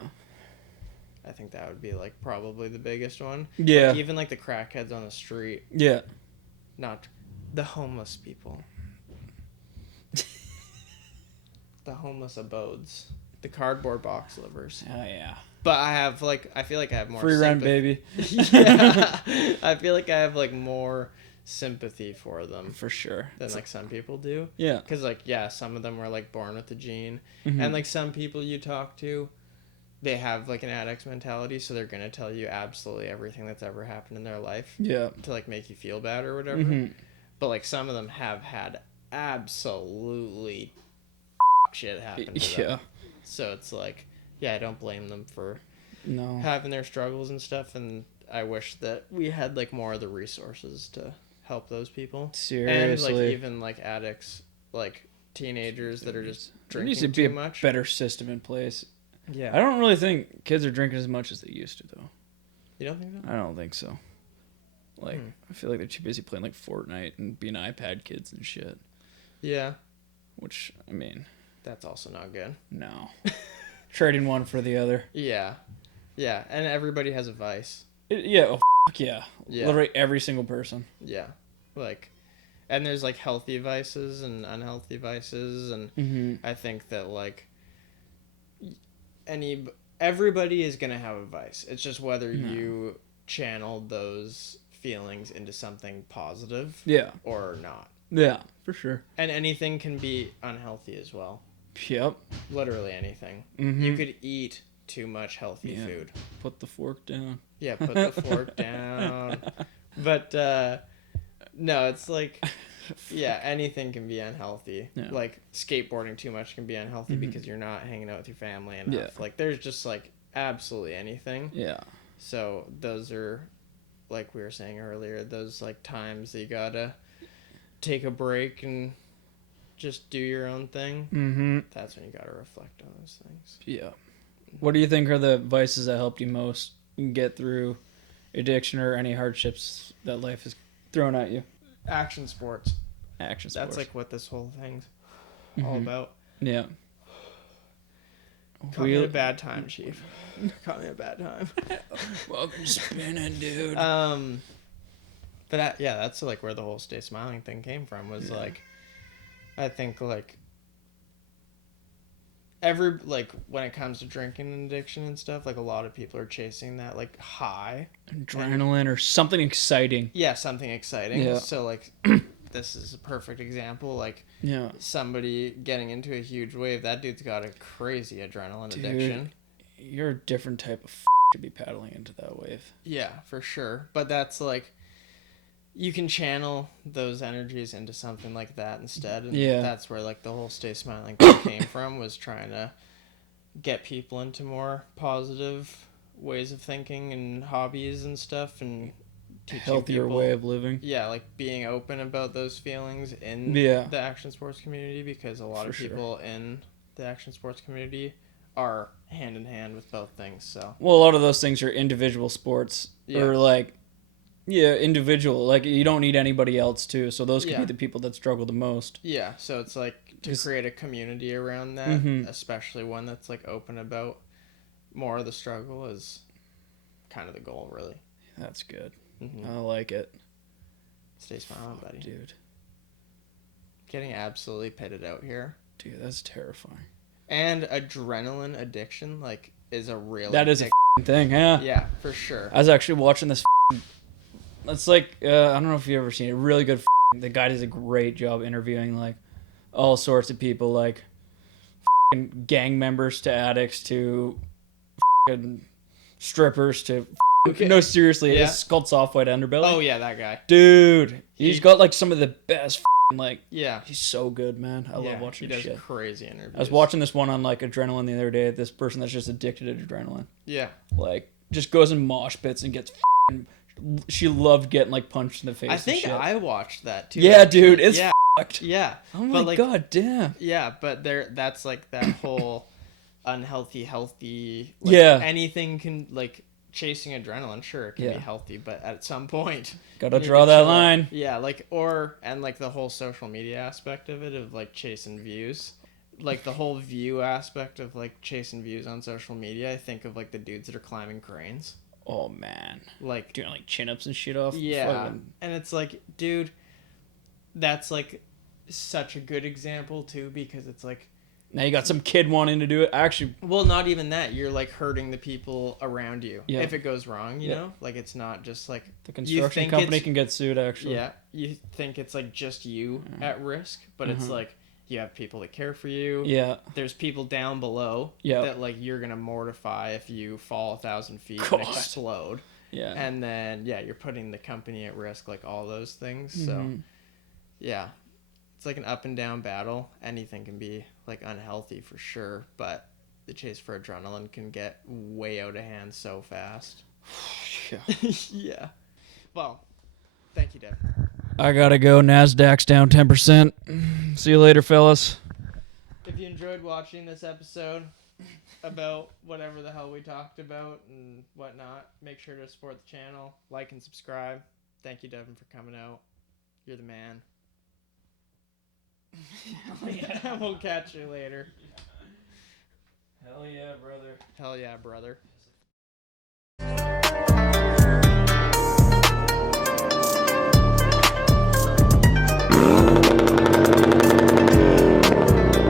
I think that would be like probably the biggest one. Yeah. Like, even like the crackheads on the street. Yeah. Not the homeless people. The homeless abodes. The cardboard box livers. Oh yeah. But I feel like I have more Free rent, baby. Yeah. I feel like I have like more sympathy for them. For sure. Than like some people do. Yeah. Because like, yeah, some of them were like born with the gene. Mm-hmm. And like some people you talk to, they have like an addict's mentality, so they're going to tell you absolutely everything that's ever happened in their life. Yeah. To like make you feel bad or whatever. Mm-hmm. But like some of them have had absolutely shit happen to them. Yeah. So it's like, yeah, I don't blame them for no having their struggles and stuff, and I wish that we had like more of the resources to help those people. Seriously. And like even like addicts, like teenagers that are just drinking there needs to be too much. Better system in place. Yeah. I don't really think kids are drinking as much as they used to, though. You don't think so? I don't think so. Like, I feel like they're too busy playing like Fortnite and being iPad kids and shit. Yeah. Which, I mean, that's also not good. No. Trading one for the other. Yeah. Yeah, and everybody has a vice. Yeah, yeah. Literally every single person. Yeah. Like, and there's like healthy vices and unhealthy vices, and I think that like everybody is gonna have a vice. It's just whether you channel those feelings into something positive, or not. Yeah, for sure. And anything can be unhealthy as well. Yep. Literally anything. You could eat too much healthy food. Put the fork down. Yeah, put the fork down. But no, it's like, yeah, anything can be unhealthy. Yeah. Like skateboarding too much can be unhealthy because you're not hanging out with your family enough. Yeah. Like there's just like absolutely anything. Yeah. So those are, like we were saying earlier, those like times that you gotta take a break and just do your own thing. That's when you gotta reflect on those things. Yeah. What do you think are the vices that helped you most get through addiction or any hardships that life has thrown at you? Action sports. That's like what this whole thing's all about. Yeah. Caught me at a bad time, Chief. Caught me at a bad time. Welcome spinning, dude. But yeah, that's like where the whole stay smiling thing came from. Was like, I think like when it comes to drinking and addiction and stuff, like a lot of people are chasing that like high adrenaline or something exciting. Yeah, something exciting. Yeah. So like this is a perfect example. Like, Yeah. somebody getting into a huge wave, that dude's got a crazy adrenaline addiction. You're a different type of to be paddling into that wave. Yeah, for sure. But that's like, you can channel those energies into something like that instead. And that's where like the whole Stay Smiling thing came from, was trying to get people into more positive ways of thinking and hobbies and stuff, and healthier way of living. Yeah, like being open about those feelings in the action sports community, because a lot of people in the action sports community are hand in hand with both things. So, well, a lot of those things are individual sports, or like, individual. Like, you don't need anybody else too. So those could be the people that struggle the most. Yeah, so it's like to create a community around that, especially one that's like open about more of the struggle, is kind of the goal, really. That's good. I like it. Stay smiling, buddy. Dude. Getting absolutely pitted out here. Dude, that's terrifying. And adrenaline addiction, like, is a real... That is a thing, yeah. Yeah, for sure. I was actually watching this... It's like, I don't know if you've ever seen it. Really good... The guy does a great job interviewing, like, all sorts of people, like, gang members to addicts to strippers to... Okay. No, seriously, it's called Soft White Underbelly. Oh, yeah, that guy. Dude, he's got, like, some of the best, like... Yeah. He's so good, man. I love watching his shit. He does crazy interviews. I was watching this one on, like, adrenaline the other day. This person that's just addicted to adrenaline. Yeah. Like, just goes in mosh pits and gets... She loved getting, like, punched in the face. I think I watched that, too. Yeah, dude, it's fucked. Yeah. Oh, my god, damn. Yeah, but that's, like, that whole unhealthy, healthy... Like, anything can, like... Chasing adrenaline, sure, it can be healthy, but at some point... Gotta draw that line. Yeah, like, and, like, the whole social media aspect of it, of, like, chasing views. Like, the whole view aspect of, like, chasing views on social media, I think of, like, the dudes that are climbing cranes. Oh, man. Like... Doing, like, chin-ups and shit off. Yeah, and it's like, dude, that's, like, such a good example, too, because it's, like... Now you got some kid wanting to do it. Actually, well, not even that. You're like hurting the people around you if it goes wrong. You know, like it's not just like the construction company can get sued. Actually, you think it's like just you at risk, but it's like you have people that care for you. Yeah, there's people down below that like you're gonna mortify if you fall 1,000 feet and explode. Yeah, and then you're putting the company at risk. Like all those things. So yeah. It's like an up and down battle. Anything can be like unhealthy for sure, but the chase for adrenaline can get way out of hand so fast. Yeah. Well, thank you, Devin. I gotta go. NASDAQ's down 10%. See you later, fellas. If you enjoyed watching this episode about whatever the hell we talked about and whatnot, make sure to support the channel, like and subscribe. Thank you, Devin, for coming out. You're the man. We'll catch you later. Hell yeah, brother. Hell yeah, brother.